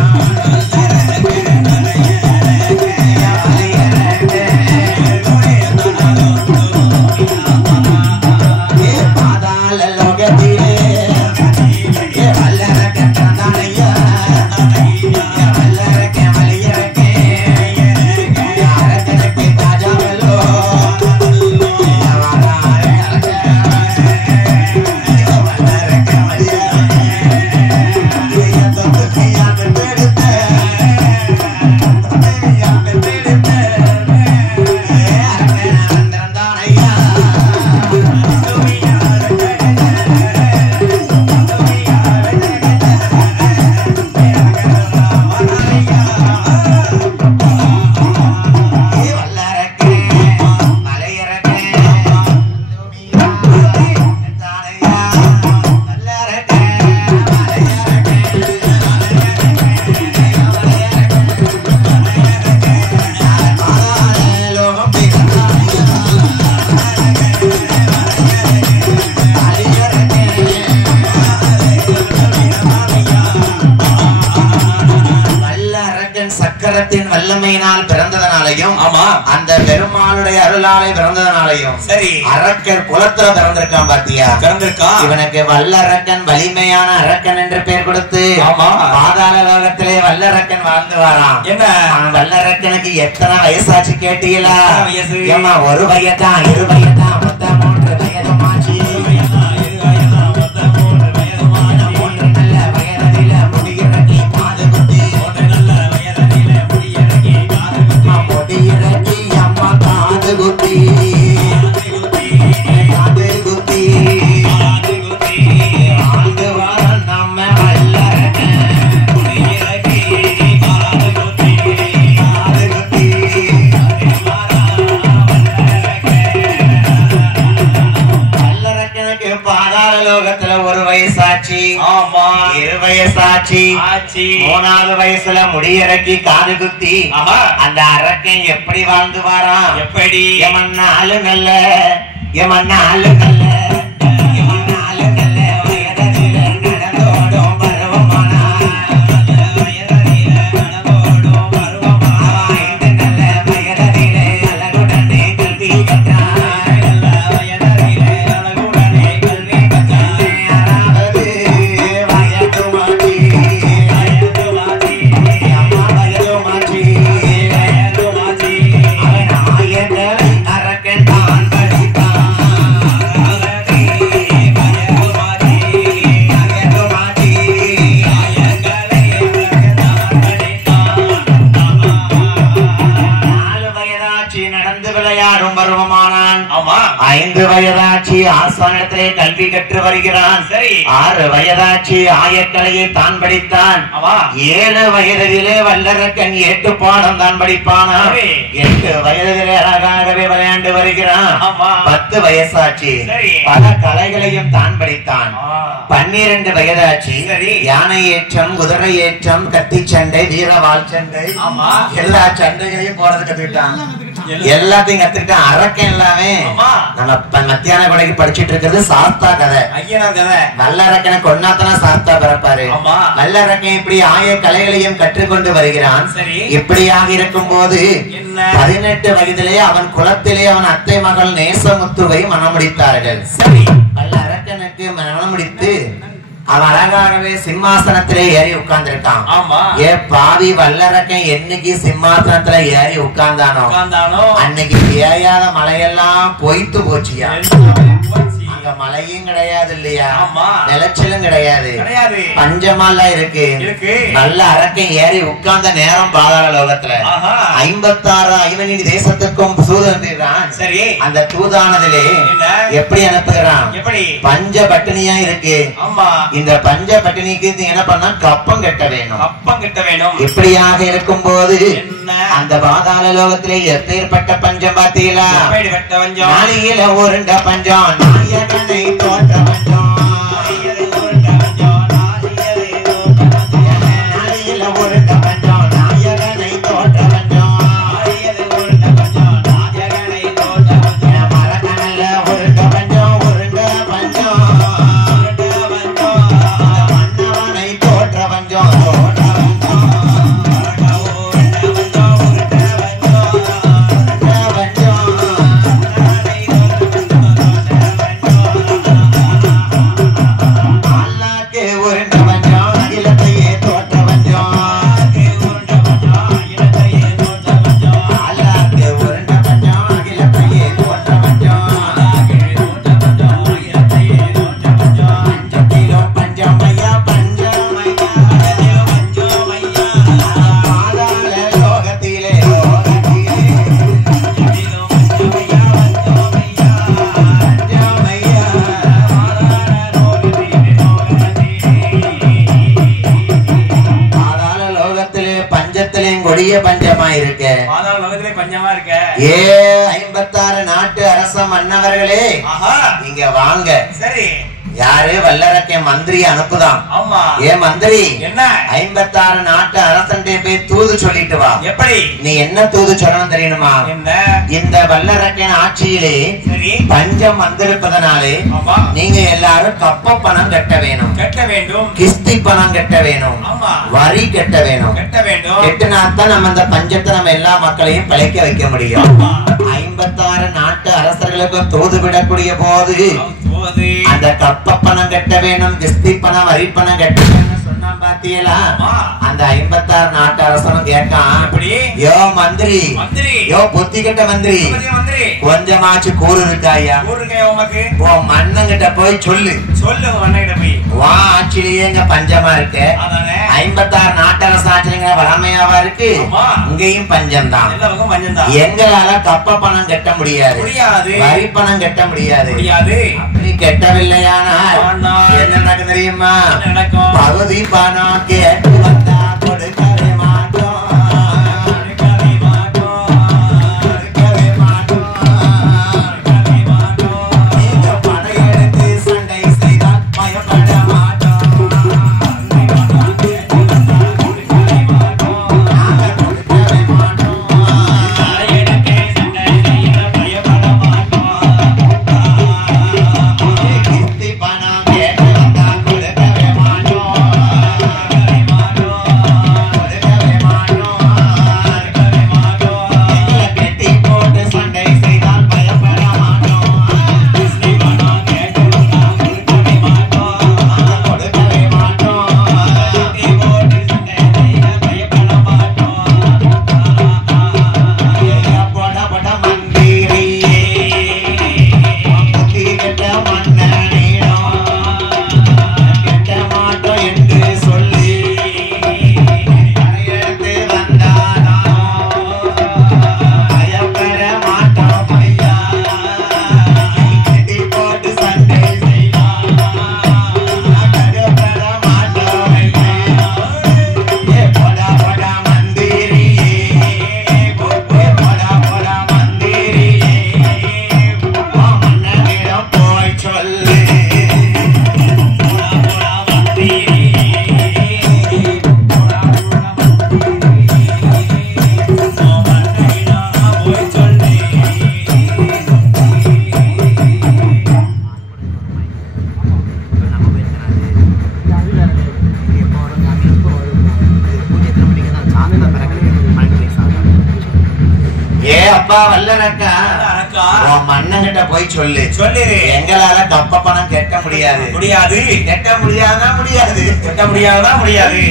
அந்த பெருமாளுடைய அருளாலை பிறந்ததனாலையும் சரி அரக்கர் குலத்துல பிறந்திருக்கான் பாத்தியா பிறந்திருக்கான் இவனுக்கு வல்லரக்கன் வலிமையான அரக்கன் என்று பெயர் கொடுத்து பாதாள லோகத்திலே வல்லரக்கன் வாழ்ந்து வரான் என்ன வல்லரக்கனுக்கு எத்தனை வயசாச்சு கேட்டீங்களா வயசு ஏமா ஒரு வயதான் இரு வயதான் மொத்தம் 3 வயதுமாச்சு ஒரு வயசாச்சு இரு வயசாச்சு 3வது வயசுல முடியிறக்கி காது குத்தி அந்த அரக்கன் எப்படி வாழ்ந்து வாரான் எப்படி எமன்னா ஆளு நல்ல எமன்னா ஆளு நல்ல பருவமானான் 5 வயதாச்சு ஆசானிடத்திலே கல்வி கற்று வருகிறான் 6 வயதாச்சு ஆயக்கலையை தான் படித்தான் 7 வயதிலே வல்லரக்கன் 8 பாடம் தான் படிப்பானா 8 வயதிலே அழகாகவே விளையாண்டு வருகிறான் 10 வயசாச்சு பல கலைகளையும் தான் படித்தான் 12 வயதாச்சு யானை ஏற்றம் குதிரை ஏற்றம் கத்தி சண்டை வீரவாள் சண்டை எல்லா சண்டைகளையும் போறது கத்துக்கிட்டான் எல்லாத்தையும் கத்துக்கிட்டான் அரக்கன் எல்லாமே நம்ம மத்தியான கொடைக்கு படிச்சிட்டு இருக்கிறது சாஸ்தா கதை நல்லரக்கனை கொண்டாத்தனா சாஸ்தா பிறப்பாரு நல்லரக்கன் இப்படி ஆய கலைகளையும் கற்றுக்கொண்டு வருகிறான் இப்படியாக இருக்கும் போது 18 வயதிலே அவன் குலத்திலே அவன் அத்தை மகள் நேசமுத்துவை மணமுடித்தார்கள் நல்லரக்கனுக்கு மணமுடித்து அவன் அழகாகவே சிம்மாசனத்திலே ஏறி உட்கார்ந்திருக்கான் ஏ பாவி வல்லரக்கன் என்னைக்கு சிம்மாசனத்துல ஏறி உட்கார்ந்தானோ அன்னைக்கு ஏயாத மலையெல்லாம் பொய்த்து போச்சியா அங்க மழையும் கிடையாது இல்லையா நிலச்சலும் கிடையாது பஞ்சமாலாம் இருக்கு நல்ல அரக்கன் ஏறி உட்கார்ந்த நேரம் பாதாள லோகத்துல 56 ஐவனி தேசத்துக்கும் சூதன் சரி அந்த தூதானதிலே எப்படி அனுப்புகிறான் பஞ்ச பட்டினியா இருக்கு இந்த பஞ்ச பட்டினிக்கு என்ன பண்ணா கப்பம் கட்ட வேணும் இப்படியாக இருக்கும் போது அந்த பாதாள லோகத்திலே எப்பேற்பட்ட பஞ்சம் பார்த்தீங்களா நாளியில உருண்ட பஞ்சம் நாயகனை தோற்ற பஞ்சம் நாளியில உருண்ட பஞ்சம் நாயகனை தோற்ற பஞ்சம் மரக்கணல்ல உருண்ட பஞ்சம் உருண்ட பஞ்சம் மன்னவனை தோற்ற பஞ்சம் பஞ்சமா இருக்கு 56 நாட்டு அரச மன்னவர்களே இங்க வாங்க யாரு வல்லரக்கன் மந்திரி அனுப்புதான். ஆமா. ஏ மந்திரி, என்ன 56 நாட்டு அரசன்டே போய் தூது சொல்லிட்டு வா. எப்படி? நீ என்ன தூது சொல்லணும் தெரியுமா? என்ன? இந்த வல்லரக்கன் ஆட்சியிலே சரி பஞ்சம் வந்திருப்பதனாலே ஆமா நீங்க எல்லாரும் கப்ப பணம் கட்ட வேணும், கட்ட வேண்டும். கிஸ்தி பணம் கட்ட வேணும், ஆமா வரி கட்ட வேணும். கட்ட வேண்டும். கெட்டினாத்தான் நம்ம இந்த பஞ்சத்தை நம்ம எல்லா மக்களையும் பிழைக்க வைக்க முடியும். 56 நாட்டு அரசர்களுக்கும் தூது விடக்கூடிய போது அந்த கப்ப பணம் கட்ட வேணும், கிஸ்தி பணம், வரி பணம் கட்ட வேணும் சொன்னா பாத்தீங்களா? அந்த 56 நாட்டு அரசனும் கேட்டான், யோ மந்திரி, யோ புத்தி கட்ட மந்திரி, கொஞ்சமாச்சு கூறு இருக்காயா? உன் மன்னங்கிட்ட போய் சொல்லு, வா ஆட்சியிலேயே இங்க பஞ்சமா இருக்கு. 56 நாட்டு அரசு ஆட்சியில வளமையாவா இருக்கு, இங்கேயும் பஞ்சம் தான். எங்களால கப்ப பணம் கட்ட முடியாது, வரி பணம் கட்ட முடியாது. அப்படி கெட்டவில்லையானால் என்ன நடக்கும் தெரியுமா? பகுதி பணம் கேட்டு வந்தா கொடுக்கவே மாட்டோம், கொடுக்கவே மாட்டோம். நீங்க படையெடுத்து சண்டை செய்தால் பயப்பட மாட்டோம். மன்னங்கிட்ட போய் சொல்லு, எங்களால கப்ப பணம் கட்ட முடியாது, கட்ட முடியாதா முடியாது, கட்ட முடியாதா முடியாது.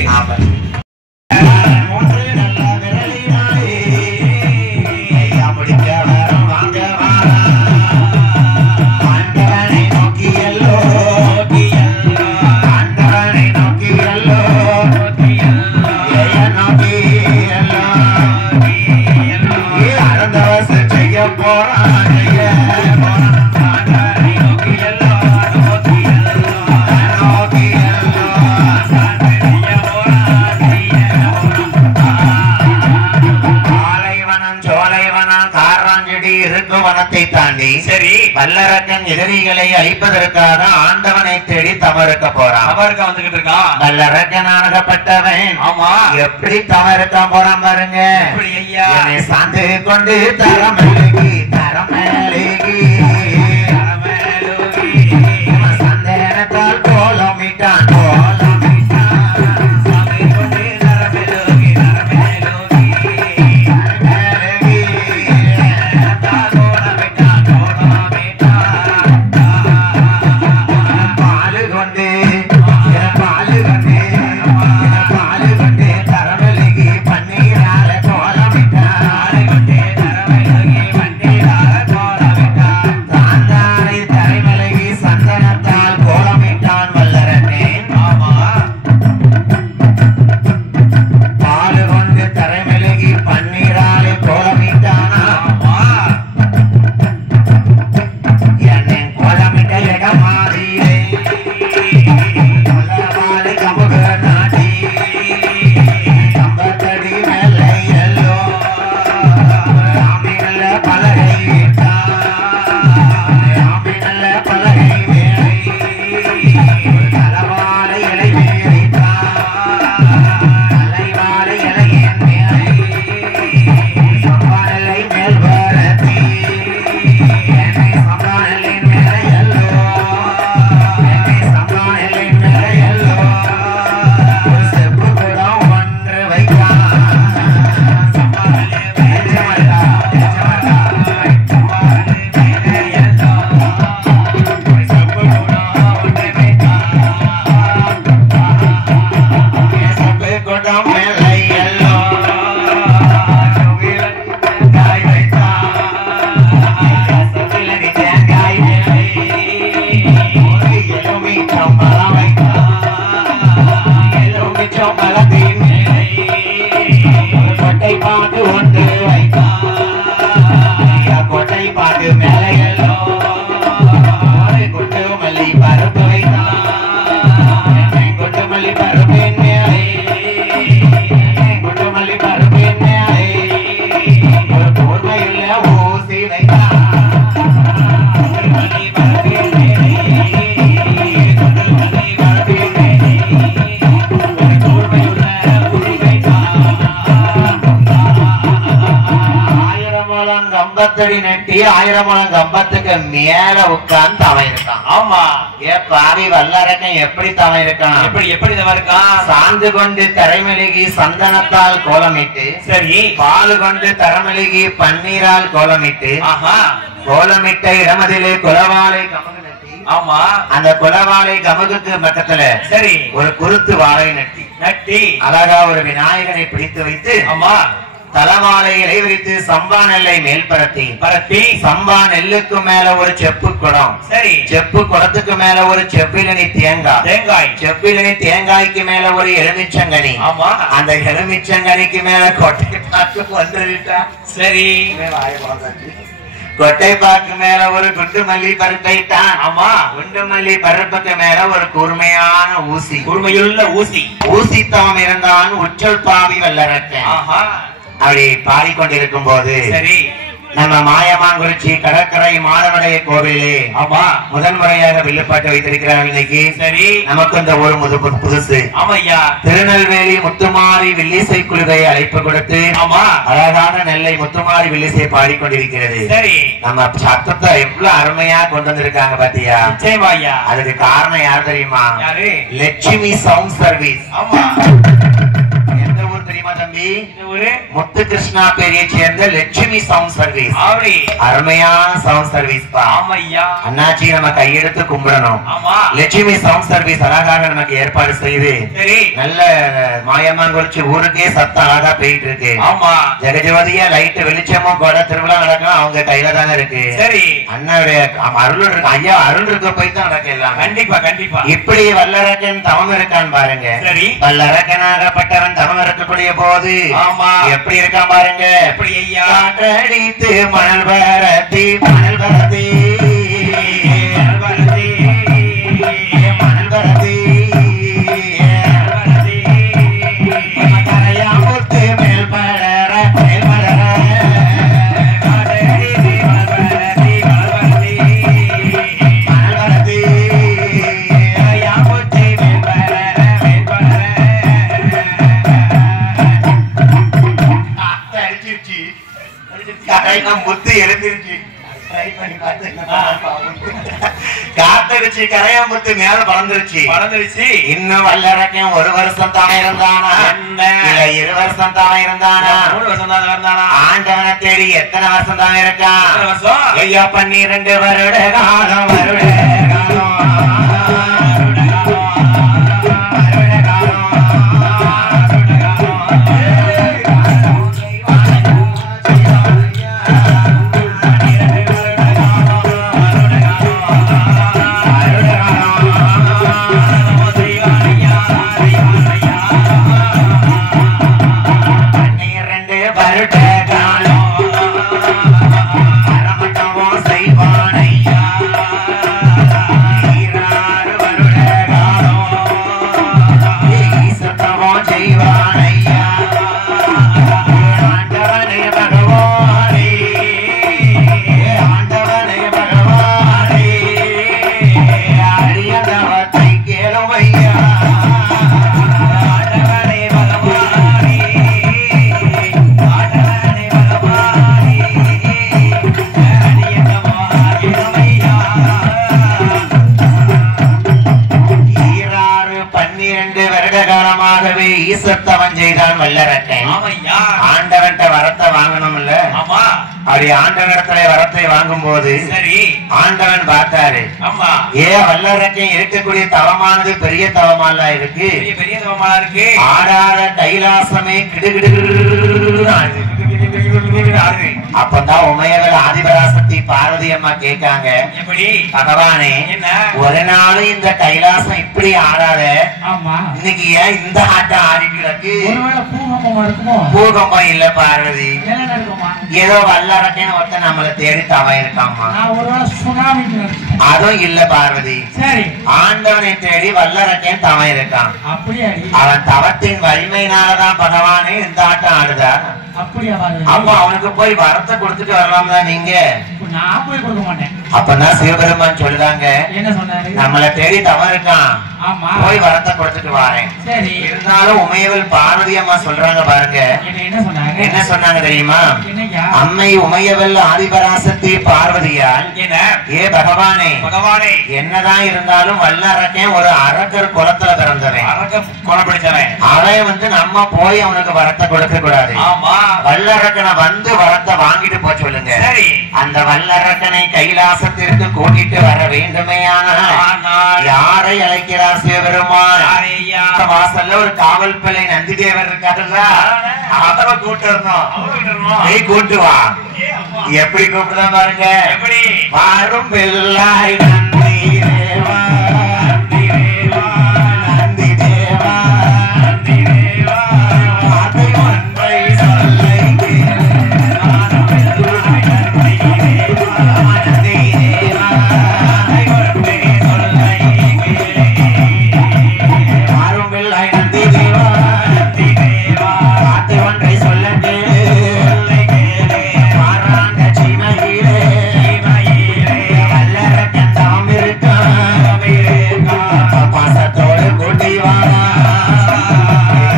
தாண்டி சரி வல்லரக்கன் எதிரிகளை அழிப்பதற்காக ஆண்டவனை தேடி தமறுக்க போறான். தமறுக்க வந்துகிட்டு இருக்கான். வல்லரக்கன் ஆனகப்பட்டவன் ஆமா எப்படி தமறுக்க போறான் பாருங்க. என்னை சாந்து கொண்டு தரமேகி தரமேகி சந்தேகத்தால் கோலமிட்டான் பால் கம்பத்தடி நெட்டி 1000 முழம் கம்பத்துக்கு மேல உட்கார்ந்து தவம் இருக்கான். ஆமா ஏ பாவி வல்லரக்கன் எப்படி தவம் இருக்கான்? எப்படி தவம் இருக்கான்? சாந்து கொண்டு தரைமெழுகி சந்தனத்தால் கோலமிட்டு, சரி பால் கொண்டு தரமெழுகி பன்னீரால் கோலமிட்டு, ஆஹா கோலமிட்ட இடமதிலே குலவாளை கமுகு நட்டி, ஆமா அந்த குலவாளை கமுகுக்கு பக்கத்துல சரி ஒரு குருத்து வாழை நட்டி அழகா ஒரு விநாயகரை பிடித்து வைத்து, ஆமா தலவாளை இலைவிரித்து சம்பா நெல்லை மேல் பரத்தி சம்பா நெல்லுக்கு மேல ஒரு செப்பு குடம், சரி செப்பு குடத்துக்கு மேல ஒரு செப்பிலனி தேங்காய், செப்பிலனி தேங்காய்க்கு மேல ஒரு எலுமிச்சங்கனி, ஆமா அந்த எலுமிச்சங்கனிக்கு மேல கொட்டை பாக்கு வந்துட்டா, சரி கொட்டை பாக்கு மேல ஒரு குண்டு மல்லி பருப்பைட்டான். ஆமா குண்டு மல்லி பருப்புக்கு மேல ஒரு கூர்மையான ஊசி, கூர்மையுள்ள ஊசி தவம் இருந்தான் உச்சல் பாவி வல்லரக்கன். ஆஹா அப்படி பாடிக்கொண்டிருக்கும் போது சரி நம்ம மாயமாங்குறிச்சி கடற்கரை மாடவடைய கோவிலே ஆமா முதன்முறையாக வில்லுப்பாட்டு வைத்திருக்கிறார்கள். இன்னைக்கு சரி நமக்கு இந்த ஒரு புதுசு. ஆமையா திருநெல்வேலி முத்துமாரி வில்லிசை குழுவை அழைப்பு கொடுத்து ஆமா அழகான நெல்லை முத்துமாரி வில்லிசை பாடிக்கொண்டிருக்கிறது. சரி நம்ம சத்தத்தை எவ்வளவு அருமையா கொண்டு வந்திருக்காங்க பாத்தியா? நிச்சயமாய்யா. அதுக்கு காரணம் யார் தெரியுமா? யாரு? Lakshmi sound service. ஆமா எந்த ஊர் தெரியுமா தம்பி? ஒரு முத்துகிருஷ்ணா பேரியை சேர்ந்த லட்சுமி சவுண்ட் சர்வீஸ். அப்படி அருமையான சவுண்ட் சர்வீஸ் பா. ஆமையா அண்ணாச்சி நம்ம கையெடுத்து கும்பிடணும். ஆமா லட்சுமி சவுண்ட் சர்வீஸ் அழகாக நமக்கு ஏற்பாடு செய்து சரி நல்ல மாயமான் குறிச்சி ஊருக்கே சத்தம் அழகா போயிட்டு இருக்கு. ஆமா ஜெகஜோதியா லைட் வெளிச்சமும் கூட திருவிழா நடக்கும் அவங்க கையில தானே இருக்கு. சரி அண்ணனுடைய அருள் இருக்கு. ஐயா அருள் இருக்க போய் தான் நடக்கலாம். கண்டிப்பா கண்டிப்பா. இப்படி வல்லரக்கன் தவம் இருக்கான் பாருங்க. சரி வல்லரக்கனாகப்பட்டவன் தவம் இருக்கக்கூடிய போது ஆமா எப்படி இருக்கான் பாருங்க. எப்படி ஐயா? காற்றடித்து மணல் பரத்தி மணல் பரத்தி மணல் பரத்தி கரையாமுத்து மேல் படர மேல் படர மணல் பரத்தி கரையாமுத்து மேல் படர மேல் படர அடிச்சிருச்சு. முத்து எழுந்திருச்சு. காத்தடிச்சு கரையாமுத்து மேல பறந்துருச்சு. இன்னும் வல்லரக்கன் 1 வருஷம் தானே இருந்தானா? இல்ல 2 வருஷம் தானே இருந்தானா? 3 வருஷம் தான் இருந்தானா? ஆண்டவனை தேடி எத்தனை வருஷம் தானே இருக்கான்? எத்தனை வருஷம்? ஐயா 12 வருட காலம் வருட காலம் ஈசத்தவன் செய்தான் வல்லரக்கன். ஆண்டவன்ட்ட வரத்தை வாங்கணும்ல. அப்படி ஆண்டவனிடத்துல வரத்தை வாங்கும் போது சரி ஆண்டவன் பார்த்தாரு. ஏன் வல்லரக்கன் இருக்கக்கூடிய தவமானது பெரிய தவமால இருக்கு. பெரிய தவமாலா இருக்கு. ஆடாத கைலாசமே கிடுகிடு. அப்பதான் உமையவள் ஆதிபராசக்தி பார்வதி அம்மா கேட்காங்க, எப்படி பகவானே ஒரு நாளும் இந்த கைலாசம் இப்படி ஆடாத, இன்னைக்கு ஏன் இந்த ஆட்டம் ஆடிட்டு இருக்கு? பூகம்பம் இல்ல பார்வதி, ஏதோ வல்லரக்கேன்னு ஒருத்த நம்மள தேடி தவம் இருக்காமா. அதுவும் இல்ல பார்வதி, ஆண்டவனை தேடி வல்லரக்கேன் தவம் இருக்கான். அவன் தவத்தின் வலிமையினாலதான் பகவானே இந்த ஆட்டம் ஆடுதா. அப்படியா பார்வதி? ஆமா, அவனுக்கு போய் வரத்தை கொடுத்துட்டு வரலாம்ல நீங்க. நான் போய் கொடுக்க மாட்டேன். அப்பதான் சிவபெருமான் சொல்லுதாங்க, என்ன சொன்னாரு? நம்மளை தேடி தவறு இருக்கான், ஆமா, போய் வரத்தை கொடுத்துட்டு வாரேன். சரி. இருந்தாலும் உமையவள் பார்வதி அம்மா சொல்றாங்க பாருங்க, என்ன சொன்னாங்க? என்ன சொன்னாங்க தெரியுமா? என்னையா? அம்மை உமையவள் ஆதிபராசக்தி பார்வதியால், ஏ பகவானே, பகவானே, என்னதான் இருந்தாலும் வல்லரக்கன் ஒரு அரக்கர் குலத்துல பிறந்தவன், அரக்க கொலை பிடிச்சவன். அவன் வந்து நம்ம போய் அவனுக்கு வரத்தை கொடுக்க கூடாது. ஆமா, வல்லரக்கனை வந்து வரத்தை வாங்கிட்டு போக சொல்லுங்க. சரி. அந்த வல்லரக்கனை கைலாசத்திற்கு கூட்டிட்டு வர வேண்டுமேயானால் யாரை அழைக்கிறார் சிவபெருமான்? யாரையா? வாசல்ல ஒரு காவல் பிள்ளை நந்தி தேவர் இருக்காருல்ல, அவரை கூட்டணும். போய் கூட்டு வா. எப்படி கூப்பிடுதான் பாருங்க, எப்படி? வாரும் பிள்ளாய் நந்தி தேவா, நந்தி தேவா, நந்தி தேவா, நந்தி தேவா, வார்த்தை ஒன்றை சொல்லை கேளு. வாரும் பிள்ளாய் நந்தி தேவா, நந்தி தேவா, வார்த்தை ஒன்றை சொல்லை கேளு. வாரும் பிள்ளாய் நந்தி தேவா, நந்தி தேவா, வார்த்தை ஒன்றை சொல்ல கேளு. மாறாண்ட சீமையிலே, சீமையிலே வல்லரக்கன் தாம் இருக்கான், பாசத்தோடு கூட்டி வாரா.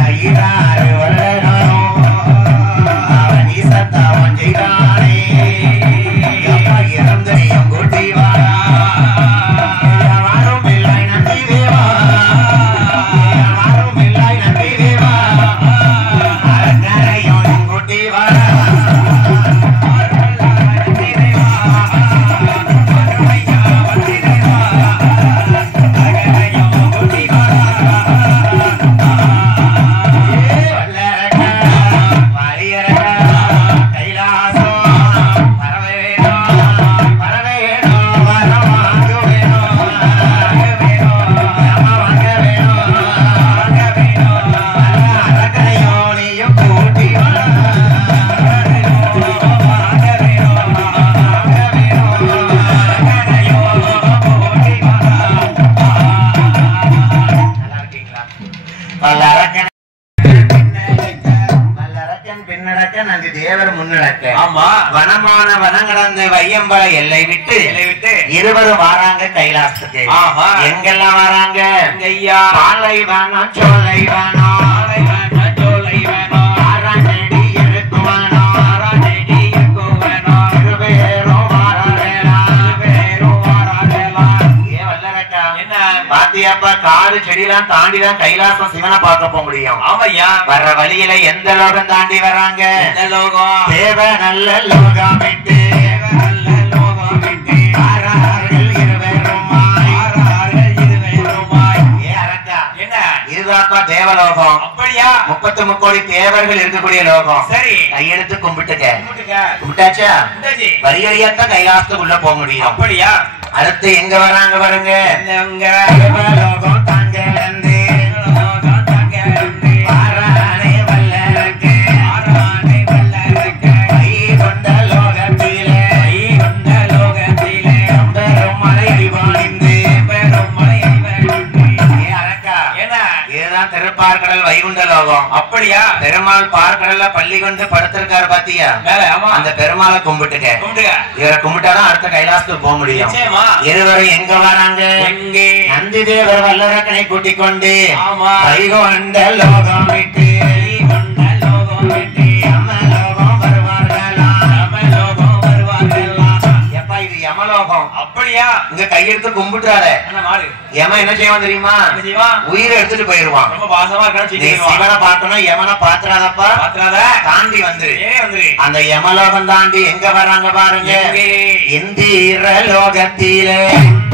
ஐயனாரு வல்லரனும் அவன் ஈசத்தவன் செய்தானே, அப்பா இறந்தனையும் கூட்டி வாரா. வாரும் பிள்ளாய் நந்தி தேவா, வாரும் பிள்ளாய் நந்தி தேவா, அரக்கரையும் கூட்டி வாரா. நந்தி தேவர் முன்னடக்க. ஆமா, வனமான வனங்கடந்த வையம்பல எல்லை விட்டு இருவரும் வாராங்க கைலாசத்துக்கு. ஆமா, எங்கெல்லாம் வராங்க? ஐயா, பாலைவனம், சோலைவனம், பாலைவனம், ஆராய்ச்சி இருக்குவனம், இருவேரும் வாராடலாம். ஏன் வல்லரக்கா? என்ன பாத்தியாப்பா, காடு செடியெல்லாம் தாண்டிதான் கைலாசம் சிவனை பார்க்க போக முடியும். ஆமையா, வர்ற வழியில எந்த லோகம் தாண்டி வர்றாங்க? எந்த லோகம்? தேவ நல்ல லோகம் விட்டு, நல்ல லோகம் விட்டு, ஆறார்கள் இருவேருமாய், ஏ அரக்கா, என்ன இதுதாப்பா தேவலோகம். அப்படியா? 33 கோடி தேவர்கள் இருக்கக்கூடிய லோகம். சரி, கையெடுத்து கும்பிட்டுக்க. கும்பிட்டுக்க. கும்பிட்டாச்சா? கும்பிட்டாச்சு. வழியறியாத்தான் கைலாசத்துக்குள்ள போக முடியும். அப்படியா? அடுத்து எங்க வராங்க பாருங்க? என்னங்க? தேவலோகம் தாங்கலந்து, லோகம் தங்கலந்து, ஆரானே வல்லரக்கே, ஆரானை வல்லரக்கே, கை கொண்ட லோகத்திலே, கை கொண்ட லோகத்திலே, பெருமலை அடிவாணிந்து, பெருமலை அடிவாணிந்து. ஏ அரக்கா, என்ன இதுதான் திருப்பார்கடல் வைகுண்ட லோகம். அப்படியா? பெருமாள் பார்க்கடல்ல பள்ளி கொண்டு படுத்திருக்காரு பாத்தியா? மேல, ஆமா, அந்த பெருமாளை கும்பிட்டுக்க. கும்பிட்டுக்க. இவரை கும்பிட்டாதான் அடுத்த கைலாசத்துக்கு போக முடியும். நிச்சயமா. இருவரும் எங்க வராங்க? எங்கே? நந்தி தேவர் வல்லரக்கனை கூட்டிக் கொண்டு ஆமா, வைகுண்ட லோகம் விட்டு, கை கொண்ட லோகம் விட்டு, யமலோகம் வருவார்களா? யமலோகம் வருவார்களா? எப்பா இது யமலோகம். அப்படியா? இங்க கையெடுத்து கும்பிட்டுறாத. என்ன மாடு? யம என்ன செய்வான் தெரியுமா? என்ன செய்வான்? உயிரை எடுத்துட்டு போயிருவான். ரொம்ப பாசமா இருக்கணும். நீ சிவனை பார்த்தோன்னா யமனை பாத்துறாதப்பா, பாத்துறாத, தாண்டி வந்துரு. ஏன் வந்துரு? அந்த யமலோகம் தாண்டி எங்க வராங்க பாருங்க? எங்கே? இந்திர லோகத்திலே,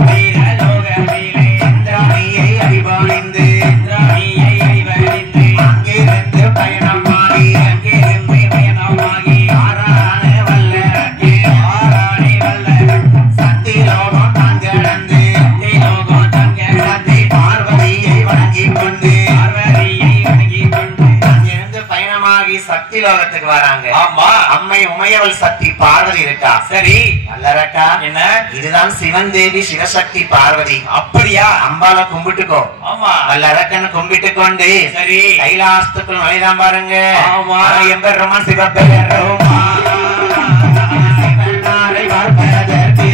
வீர லோகத்திலே, இந்திராணியை அடிபணிந்து, இந்திராணியை அடிபணிந்து, அங்கிருந்து பயணமாகி, அங்கிருந்து பயணமாகி, ஆரான வல்லரக்கே, ஆரானை வல்லரக்கே, சக்தி லோகம் தாங்கடந்து, சக்தி லோகம் தங்கடந்து, சக்தி பார்வதியை வணங்கிக் கொண்டு, பார்வதியை வணங்கிக் கொண்டு, அங்கிருந்து பயணமாகி சக்தி லோகத்துக்கு வராங்க. ஆமா, அம்மை உமை உமையவள் சக்தி பார்வதி இருக்கா. சரி நல்லரக்கா என்ன இதுதான் சிவன் தேவி சிவசக்தி பார்வதி. அப்படியா? அம்பால கும்பிட்டுக்கோ. ஆமா நல்லரக்கன்னு கும்பிட்டு கொண்டு சரி கைலாசத்துக்குள் நுழைதான் பாருங்க. ஆமா எம்பெருமான் சிவபெருமான் சிவனாரை பார்ப்பதற்கு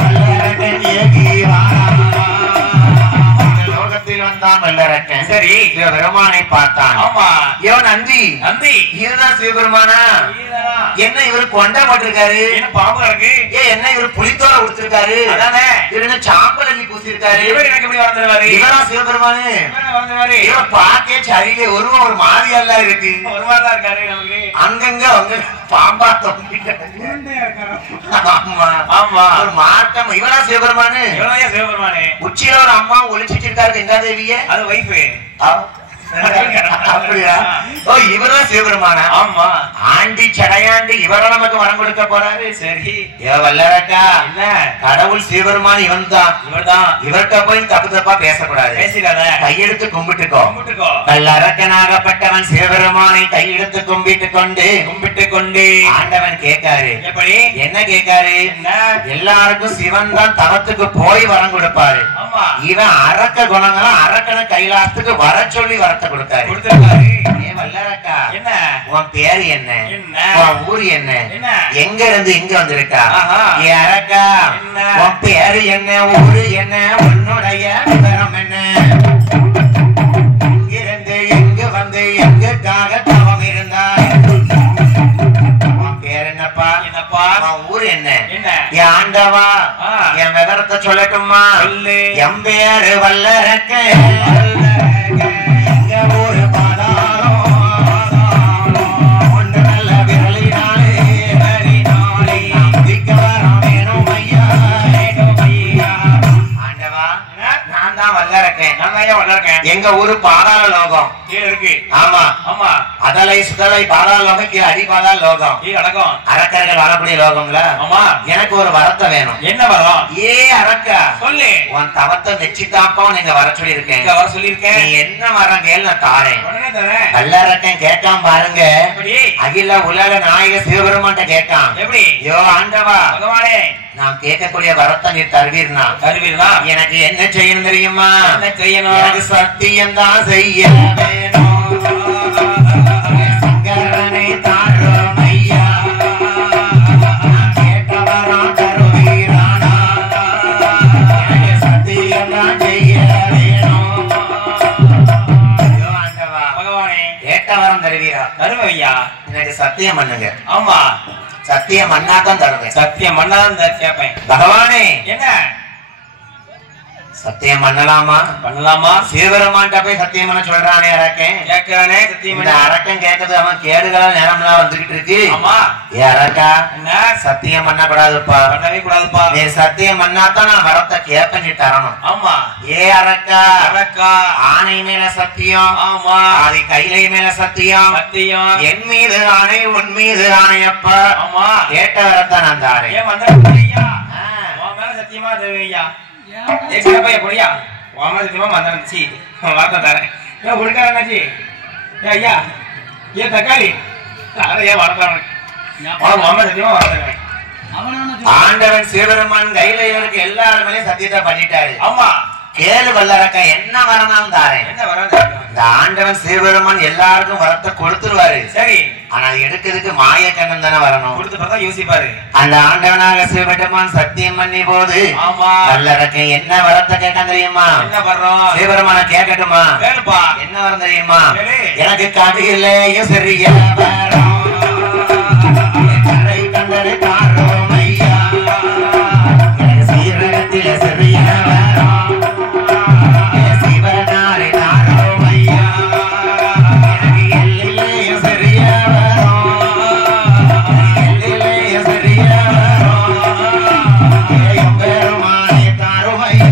வல்லரக்கன் ஏகி லோகத்தில் வந்தான். வல்லரக்கன் சரி சிவபெருமானை பார்த்தான். ஆமா யோ நந்தி நந்தி இதுதான் சிவபெருமானா? இதுதான். என்ன இவரு கொண்டை போட்டிருக்காரு? என்ன பாம்பு கிடக்கு? என்ன இவரு புளித்தோலை உடுத்திருக்காரு? அதானே இவரு என்ன சாம்பல் அள்ளி பூசிருக்காரு? இவர் எனக்கு எப்படி வளர்ந்துருவாரு? இவரா சிவபெருமானு? வளர்ந்துருவாரு இவன் பாக்கே சரியில்லை. ஒரு மாதிரியெல்லாம் இருக்கு. ஒரு மாதிரி தான் இருக்காரு நமக்கு. அங்கங்க அங்க பாம்பா தொங்கிட்டு. ஆமா ஆமா ஒரு மாற்றம். இவரா சிவபெருமானு? எவ்வளவு சிவபெருமானே. உச்சியில ஒரு அம்மா ஒளிச்சிட்டு இருக்காரு கங்காதேவிய. அது வைஃபு. அப்படியா? ஓ இவரும் சிவபெருமானா? ஆமா ஆண்டி சடையாண்டி இவரும் நமக்கு வரம் கொடுக்க போறாரு. சரி ஏ வல்லரக்கா என்ன கடவுள் சிவபெருமான் இவன் தான். இவர்தான். இவர்கிட்ட போய் தப்பு தப்பா பேசக்கூடாது. பேசிடாத. கையெடுத்து கும்பிட்டுக்கோ. கும்பிட்டுக்கோ. வல்லரக்கனாகப்பட்டவன் சிவபெருமானை கையெடுத்து கும்பிட்டு கொண்டு ஆண்டவன் கேட்காரு. எப்படி? என்ன கேட்காரு? என்ன? எல்லாருக்கும் சிவன் தான் தவத்துக்கு போய் வரம் கொடுப்பாரு. ஆமா இவன் அரக்க குணங்களும் அரக்கனை கைலாசத்துக்கு வர சொல்லி வரத்தை கொடுத்தாரு. கொடுத்திருக்காரு. ஏ வல்லரக்கா என்ன? உன் பேரு என்ன? என்ன? உன் ஊர் என்ன? என்ன? எங்க இருந்து இங்க வந்திருக்கா? ஆஹா. ஏ அரக்கா என்ன? உன் பேரு என்ன? ஊரு என்ன? உன்னுடைய விவரம் என்ன? இங்கிருந்து எங்கு வந்து எங்குக்காக தவம் இருந்தாய்? உன் பேர் என்னப்பா? என்னப்பா? உன் ஊர் என்ன? என்ன? என் ஆண்டவா ஆ. என் விவரத்தை சொல்லட்டுமா? சொல்லு. என் பேரு வல்லரக்க. எங்க ஊரு பாதாளம். ஒன்று நல்ல விரலினாலே நம்பிக்கை வரம் வேணும் ஐயா. ஆண்டவா நான் தான் வல்லரக்கேன். நான் தான் வளர்க்கேன். எங்க ஊரு பாதாள லோகம். கீழே இருக்கு. ஆமா ஆமா அதலை சுதலை பாதாள லோகம் கீழே அடி பாதாள லோகம். கீழே அடக்கம். அரக்கர்கள் வாழக்கூடிய லோகம்ல. ஆமா எனக்கு ஒரு வரத்தை வேணும். என்ன வரும்? ஏ அரக்கா சொல்லு. உன் தவத்தை மெச்சித்தாப்பா நீங்க வர சொல்லி இருக்கேன். இங்க வர சொல்லியிருக்கேன். நீ என்ன வரம் கேள் நான் தாரேன். உடனே தரேன். வல்லரக்கன் கேட்காம பாருங்க. எப்படி? அகில உலக நாயக சிவபெருமான்ட்ட கேட்கான். எப்படி? யோ ஆண்டவா பகவானே நான் கேட்கக்கூடிய வரத்தை நீ தருவீர்னா தருவீர்களா? எனக்கு என்ன செய்யணும் தெரியுமா? என்ன செய்யணும்? எனக்கு சத்தியம் தான் செய்ய வேணும். சங்கரனை தாரும் ஐயா. நான் கேட்ட வரம் தருவீரானா? எனக்கு சத்தியம் தான் செய்ய வேணும். யோ ஆண்டவா பகவானே கேட்ட வரம் தருவீரா? தருவேன் ஐயா. எனக்கு சத்தியம் பண்ணுங்க. ஆமா சத்தியம் மண்ணாதான் தருவேன். சத்தியம் மண்ணாதான் கேட்பேன். பகவானே என்ன சத்தியம் பண்ணலாமா? பண்ணலாமா? சிவபெருமான்ட்ட போய் சத்தியம் பண்ண சொல்றானே அரக்கன். கேட்கிறானே சத்தியம் இந்த பண்ண. அரக்கன் கேட்கறது அவன் கேடுகளா நேரம்லாம் வந்துகிட்டு இருக்கு. ஆமா ஏ அரக்கா என்ன? சத்தியம் பண்ண கூடாதுப்பா. பண்ணவே கூடாதுப்பா. நீ சத்தியம் பண்ணாதான் நான் வரத்தை கேட்ப நீ தரணும். ஆமா ஏ அரக்கா அரக்கா. ஆணை மேல சத்தியம். ஆமா ஆதி கைலை மேல சத்தியம். சத்தியம். என் மீது ஆணை உன் மீது ஆணையப்பா. ஆமா கேட்ட வரத்தை நான் தாரேன். ஏன் வந்த ஐயா உன் மேல சத்தியமா தருவேன் ஐயா. ஏ சின்ன பையன் பொடியா உன் மேல சத்தியமா வந்துருந்துச்சு. வார்த்தை தரேன். ஏன் கொடுக்காரனாச்சு? ஏ ஐயா ஏன் தக்காளி அதை ஏன் வளர்த்தாங்க? உன் மேல சத்தியமா வளர்த்துருவேன். ஆண்டவன் சிவபெருமான் கைலையனுக்கு எல்லாருமே சத்தியத்தை பண்ணிட்டாரு. ஆமா கேளு வல்லரக்கா என்ன வரணும் தாரேன். என்ன வராது? இந்த ஆண்டவன் சிவபெருமான் எல்லாருக்கும் வரத்தை கொடுத்துருவாரு. சரி ஆனா அது எடுக்கிறதுக்கு மாய கண்ணன் தானே வரணும். கொடுத்து பார்த்தா யோசிப்பாரு. அந்த ஆண்டவனாக சிவபெருமான் சத்தியம் பண்ணி போது ஆமா வல்லரக்கன் என்ன வரத்தை கேட்டான் தெரியுமா? என்ன வர்றோம்? சிவபெருமான கேட்கட்டுமா? கேளுப்பா. என்ன வரம் தெரியுமா? கேளு. எனக்கு காட்டிலேயும் சிறிய வரம். என் கரை கண்டரை காரோம் ஐயா. எனக்கு சீரகத்தில சிறிய வரம். என் சிவனாரை தாரோம் ஐயா. எனக்கு எல்லையிலேயும் சிறிய வரம். எல்லையிலேயும் சிறிய வரம். என் பெருமானை தாரோம் ஐயா.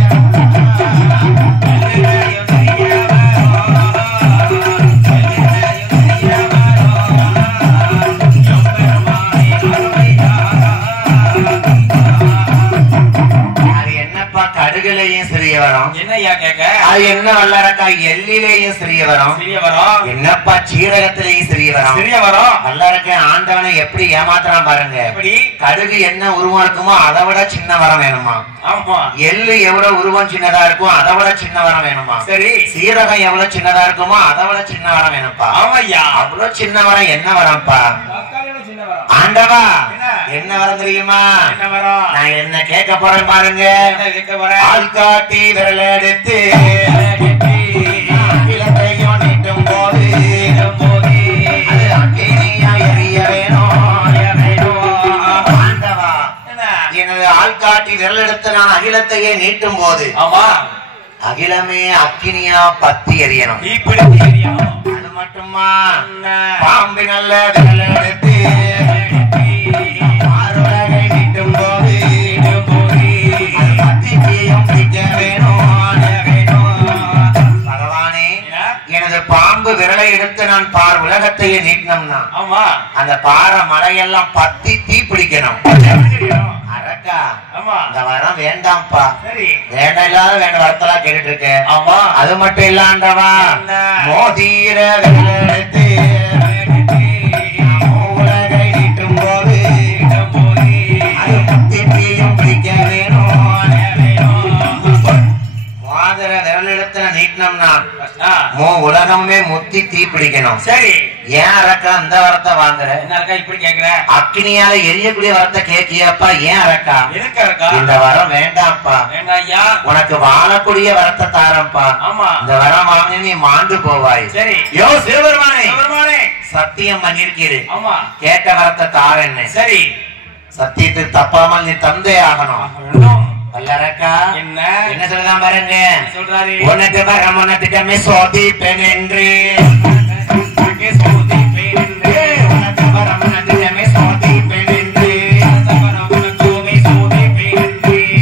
கடுகுலையும் சிறிய வரும். என்ன ஐயா கேட்க? அது என்ன வல்லரக்கா எள்ளிலேயும் சிறிய வரும். சிறிய வரும். என்னப்பா சீரகத்திலேயும் சிறிய வரும். சிறிய வரும். வல்லரக்க ஆண்டவனை எப்படி ஏமாத்துறான் பாருங்க. எப்படி? கடுகு என்ன உருவம் இருக்குமோ அதை விட சின்ன வரம் வேணுமா? ஆமா. எள்ளு எவ்வளவு உருவம் சின்னதா இருக்கும் அதை விட சின்ன வரம் வேணுமா? சரி. சீரகம் எவ்வளவு சின்னதா இருக்குமோ அதை விட சின்ன வரம் வேணும்ப்பா. ஆமையா. அவ்வளவு சின்ன வரம் என்ன வரம்ப்பா? சின்ன வரம். ஆண்டவா என்ன வரம் தெரியுமா? என்ன வரம்? நான் என்ன கேட்க போறேன் பாருங்க. கேட்க போறேன். ஆள்காட்டி விரல் எடுத்து இலக்கையும் நீட்டும் போது அது அக்கினியா எரிய வேணும். ஆண்டவா எனது ஆள்காட்டி விரல் எடுத்து நான் அகிலத்தையே நீட்டும் போது அகிலமே அக்கினியா பத்தி எரியணும். அது மட்டுமா? பாம்பு நல்ல விரல் எடுத்து ஆறுலகை நீட்டும் போது பத்தியும் பிடிக்க வேணும். பகவானே எனது பாம்பு விரலை எடுத்து நான் பார் உலகத்தையே நீட்டினோம்னா அந்த பாறை மலையெல்லாம் பத்தி தீ பிடிக்கணும். அரக்கா இந்த வரம் வேண்டாம்ப்பா. வேண்டாம் இல்லாத வேண்டாம் வரத்தெல்லாம் கேட்டுட்டு இருக்கேன். அது மட்டும் இல்லாண்டவா மோதீர விரல் எடுத்து உலகை நீட்டும் போது அது பத்தி தீயும் பிடிக்க வேணும். மாதர விரல் எடுத்து நீட்டினோம்னா உலகமே முத்தி தீ பிடிக்கணும். சரி ஏன் அரக்கா அந்த வரத்தை வாங்குற? இப்படி கேக்குற? அக்கினியால எரியக்கூடிய வரத்தை கேட்கியப்பா. ஏன் அரக்கா? இந்த வரம் வேண்டாம்ப்பா. உனக்கு வாழக்கூடிய வரத்தை தாரப்பா. இந்த வரம் வாங்கி நீ மாண்டு போவாய். சரி யோ சிவபெருமானே சத்தியம் பண்ணிருக்கீரு. கேட்ட வரத்தை தாரன்னு. சரி சத்தியத்துக்கு தப்பாமல் நீ தந்தே ஆகணும். வல்லரக்கா என்ன சொல்லுதான் பாருங்க. சொல்றாரு உனக்கு வரம் உனத்திட்டமே சோதிப்பேன் என்று. உனக்கு வரம் உனத்திட்டமே சோதிப்பேன் என்று.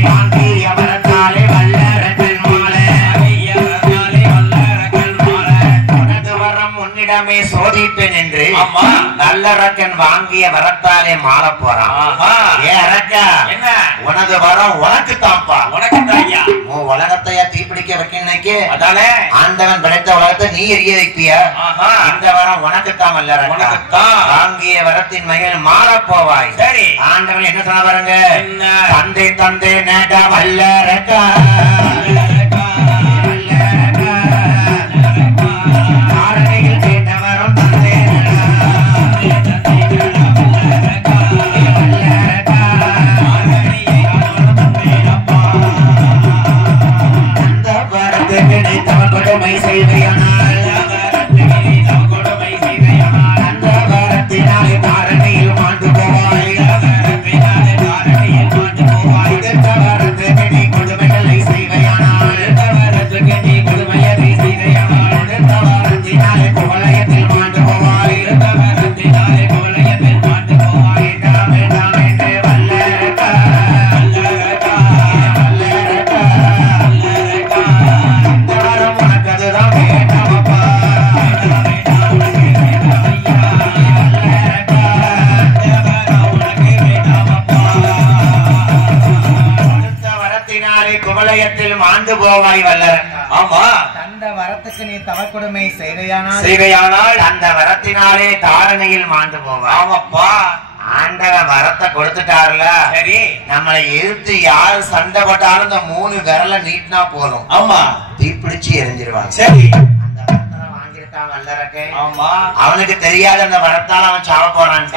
வாங்கிய வரத்தாலே வல்லரக்கன் மாலை. உனது வரம் உன்னிடமே சோதிப்பேன் என்று நல்லரக்கன் வாங்கிய வரத்தாலே மாலை போறான். ஏ அரக்கா உனது வரம் உனக்கு தான்ப்பா. உனக்கு தான்யா. உன் உலகத்தையா தீப்பிடிக்க வைக்க அதானே ஆண்டவன் படைத்த உலகத்தை நீ எரிய வைப்பியா? இந்த வரம் உனக்கு தான் வல்லரக்கா. வாங்கிய வரத்தின் மகிழ் மாற போவாய். சரி ஆண்டவன் என்ன சொன்ன பாருங்க. தந்தை தந்தை நேட வல்லரக்கா. ஆரணையில் கேட்ட வரம் தந்தை கொடுமை செய்வையானால் அந்த வரத்தினாலே தாரணையில் மாண்டு போவாய். அடுத்த வரத்துக்கு நீ கொடுமைகளை செய்வையானால் அடுத்த வரத்தினாலே குவலயத்தில் மாண்டு போவாய். வேண்டாம் வேண்டாம் என்று வல்லரக்கா குவலயத்தில் மாண்டு போவாய் வல்லரக்கா. ஆமா அந்த வரத்துக்கு நீ தவக்கொடுமை செய்வையானால் அந்த வரத்தினாலே தாரணையில் மாண்டு போவாய். ஆமாப்பா ஆண்டவன் வரத்தை கொடுத்துட்டாருல. சரி நம்மளை எதிர்த்து யாரு சண்டை போட்டாலும் இந்த 3 விரலை நீட்டினா போதும். ஆமா தீப்பிடிச்சு எரிஞ்சிருவாங்க. சரி அந்த வரத்தை வாங்கிட்டான் வல்லரக்கே. ஆமா அவனுக்கு தெரியாது அந்த வரத்தால அவன் சாவ போறான்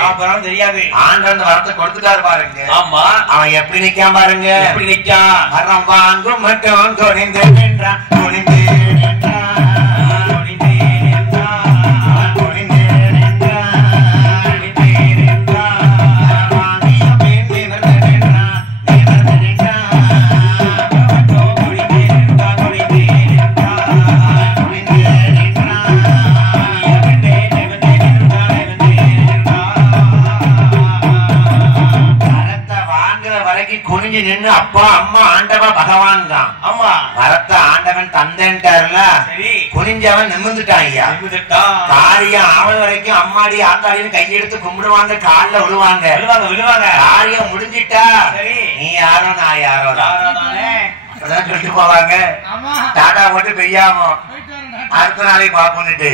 தெரியாது. ஆண்டவன் அந்த வரத்தை கொடுத்துட்டாரு பாருங்க. ஆமா அவன் எப்படி நிக்கான் பாருங்க. எப்படி நிக்கான்? வரம் வாங்கும் மட்டும் துணிந்து நின்றான். துணிந்து குனிஞ்சு நின்று அப்பா அம்மா ஆண்டவா பகவான் தான். ஆமா வரத்த ஆண்டவன் தந்தேன்ட்டாருல. குனிஞ்சவன் நிமிந்துட்டான். ஐயா காரியம் ஆவல் வரைக்கும் அம்மாடி ஆத்தாடின்னு கையெடுத்து கும்பிடுவாங்க, காலில் விழுவாங்க. காரியம் முடிஞ்சிட்டா நீ யாரோ நான் யாரோ. அதான் சொல்லிட்டு போவாங்க. டாடா போட்டு பெய்யாமோ அடுத்த நாளைக்கு பாப்புன்னுட்டு.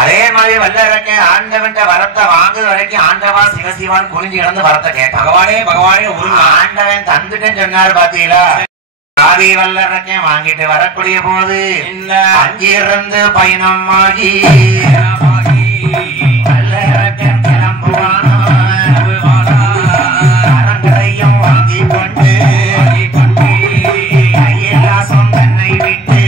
அதே மாதிரி வல்லரக்க ஆண்டவன் வரத்தை வாங்குற வரைக்கும் ஆண்டவா சிவசிவான் குனிஞ்சு கிடந்து வரத்தை கேட்டான். பகவானே பகவானே ஆண்டவன் தந்துட்டேன்னு சொன்னாரு பாத்தீங்களா. ஆதி வல்லரக்க வாங்கிட்டு வரக்கூடிய போது அங்கிருந்து பயணம் ஆகி வல்லரக்கன் கிளம்புவானோ அரங்கரையும் வாங்கி கொண்டு கையிலாசம் தன்னை விட்டு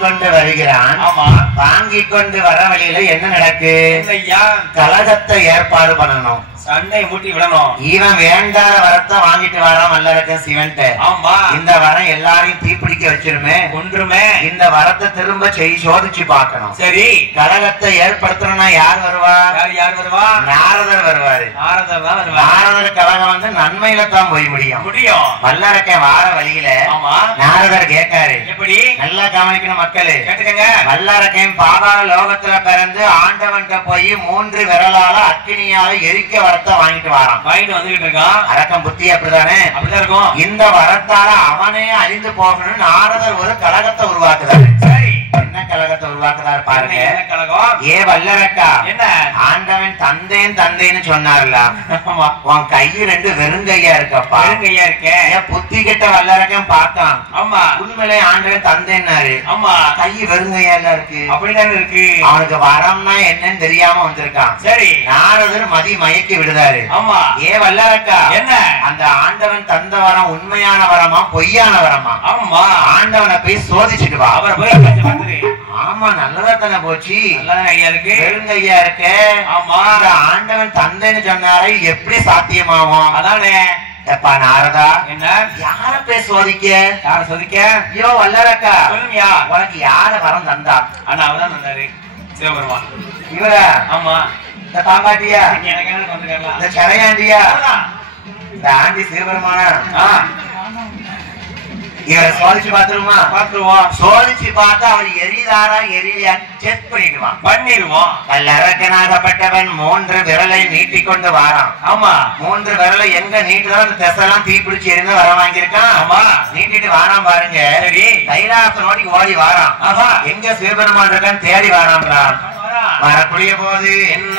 கொண்டு வருகிறான். வாங்கி கொண்டு வர வழியில என்ன நடக்கு? கலகத்தை ஏற்பாடு பண்ணணும், சண்டை மூட்டி விடணும். இவன் வேண்டாத வரத்தை வாங்கிட்டு வரான் வல்லரக்கன் சிவன்ட்ட. ஆமா, இந்த வரம் எல்லாரையும் தீப்பிடிக்க வச்சிருமே, ஒன்றுமே. இந்த வரத்தை திரும்ப சோதிச்சு பார்க்கணும். சரி, கலகத்தை ஏற்படுத்தணும்னா யார் வருவா? யார் வருவா? நாரதர் வருவாரு. நாரதர் கலகம் வந்து நன்மையில தான் போய் முடியும். வல்லரக்கன் வார வழியில நாரதர் கேட்காரு. எப்படி? நல்லா கவனிக்கணும் மக்களே, கேட்டுக்கங்க. வல்லரக்கன் பாதாள லோகத்துல பிறந்து ஆண்டவன்கிட்ட போய் 3 விரலால அக்கினியால எரிக்க வரத்தை வாங்கிட்டு வரான். வாங்கிட்டு வந்துகிட்டு இருக்கான். அரக்கம் புத்தி அப்படிதானே? அப்படிதான் இருக்கும். இந்த வரத்தால அவனே அழிந்து போகணும்னு நாரதர் ஒரு கலகத்தை உருவாக்குறாரு. சரி, என்ன கலகத்தை உருவாக்குறாரு பாருங்க. என்ன கலகம்? ஏ வல்லரக்கா, என்ன ஆண்டவன் தந்தேன்னு சொன்னார்ல, உன் கையு 2 வெறுங்கையா இருக்கப்பா. வெறுங்கையா இருக்க. ஏன் புத்தி கிட்ட வல்லரக்கன் பார்த்தான். ஆமா, உண்மையிலே ஆண்டவன் தந்தேன்னாரு. ஆமா, கையு வெறுங்கையா இருக்கு. அப்படிதான் இருக்கு. அவனுக்கு வரம்னா என்னன்னு தெரியாம வந்திருக்கான். சரி, நாரதர் மயக்கி விடுதாரு. ஆமா, ஏ வல்லரக்கா, என்ன அந்த ஆண்டவன் தந்த வரம் உண்மையான வரமா பொய்யான வரமா? ஆமா, ஆண்டவனை போய் சோதிச்சுட்டு வா. அவரை போய் பார்த்து. ஆமா, நல்லதா தானே போச்சு. நல்லதான் ஐயா இருக்கு. வெறுங்கையா இருக்கு. ஆமா, இந்த ஆண்டவன் தந்தேன்னு சொன்னாரு, எப்படி சாத்தியமாகும்? அதானே. எப்பா நாரதா, என்ன யார போய் சோதிக்க? யார சோதிக்க? ஐயோ வல்லரக்கா, சொல்லுங்கயா, உனக்கு யார வரம் தந்தா? அண்ணா அவதான் தந்தாரு, சிவபெருமான். இவரா? ஆமா. இந்த பாம்பாட்டியா? இந்த சரையாண்டியா? இந்த ஆண்டி சிவபெருமானா? இவரை சோதிச்சு பாத்துருமா? பாத்துருவோம். சோதிச்சு பார்த்தா அவர் எரிதாரா எரியலையா செக் பண்ணிடுவான். வல்லரக்கனாகப்பட்டவன் 3 விரலை நீட்டி கொண்டு வாரான். ஆமா, 3 விரலை எங்க நீட்டுதான் அந்த திசைலாம் தீப்பிடிச்சு எரிந்து வர வாங்கியிருக்கான். ஆமா, நீட்டிட்டு வாரான் பாருங்க. சரி, கைலாசனோடி ஓடி வாரான். ஆமா, எங்க சிவபெருமான் இருக்கான்னு தேடி வாராம்ல. வரக்கூடிய போது என்ன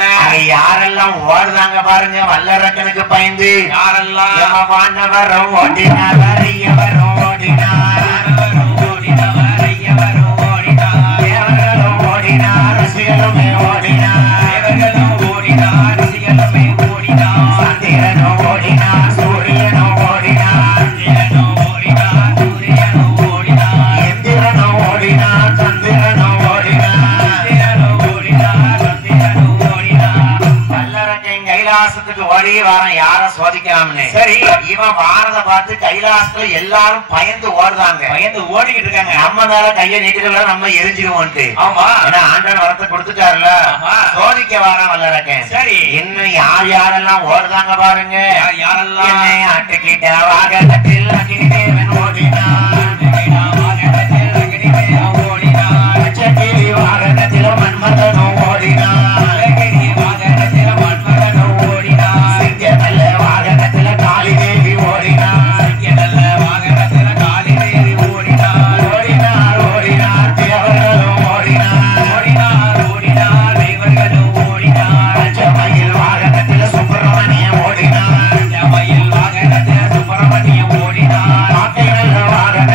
யாரெல்லாம் ஓடுறாங்க பாருங்க. வல்லரக்கனுக்கு பயந்து யாரெல்லாம் வாண்டவரும் ஓடினார், வரையவரும் ஓடினார், தேவர்களும் ஓடினார், ரிஷிகளுமே ஓடினார், சந்திரனும் ஓடினார், சூரியனும் ஓடினார், எந்திரனும் ஓடினார், சந்திரனும் ஓடினார். கைலாசத்துக்கு ஓடி வாரம் யார சோதிக்கலாம்னு. சரி, இவன் வாரத பார்த்து கைலாசத்துல எல்லாரும் பயந்து ஓடுறாங்க. பயந்து ஓடிக்கிட்டு இருக்காங்க. நம்ம மேல கைய நீட்டுல நம்ம எரிஞ்சிருவோம்ட்டு. ஆமா, ஏன்னா ஆண்டவன் வரத்தை கொடுத்துட்டாருல. சோதிக்க வாரம் வல்லரக்கன். சரி, இன்னும் யாரெல்லாம் ஓடுறாங்க பாருங்க. யாரெல்லாம்? ஆட்டுக்கிட்ட வாகனத்தில் அக்னிதேவன் ஓடினான், வாகனத்தில் மன்மதனும் ஓடினான், வாகனத்துல காளி தேவி ஓடினார், ஓடினார், ஓடினார், தேவர்களும் ஓடினார், பச்சமயில் வாகனத்துல சுப்பிரமணியம் ஓடினார், காக்கை நல்ல வாகன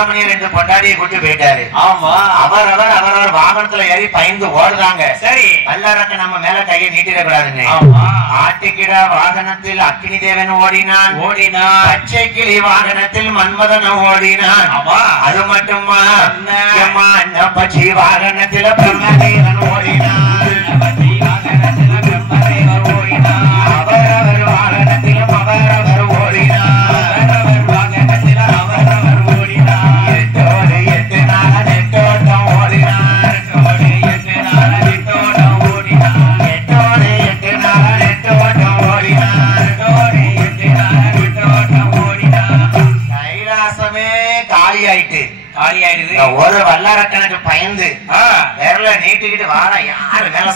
சுப்பிரமணியன் 2 பொண்டாட்டியை கூட்டி போயிட்டாரு. ஆமா. அவரவர் வாகனத்துல ஏறி பயந்து ஓடுறாங்க. சரி. வல்லரக்க நம்ம மேல கையை நீட்டிடக்கூடாதுன்னு. ஆமா. ஆட்டுக்கிட வாகனத்தில் அக்னி தேவன் ஓடினான். பச்சை கிளி வாகனத்தில் மன்மதன் ஓடினான். ஆமா. அது மட்டுமா பச்சி வாகனத்தில் பிரம்மதேவன் ஓடினான். அவரவர் வாகனத்திலும் அவரவர் ஓடினார். எட்டோடு 8 நாள் நெட்டோட்டம் ஓடினார். எட்டோடு 8 நாள் நெட்டோட்டம் ஓடினார். கைலாசமே காலி ஆயிட்டு காலி ஆயிடுது. ஒரு வல்லரக்கனுக்கு பயந்து விரல நீட்டிக்கிட்டு வார யாரு மேல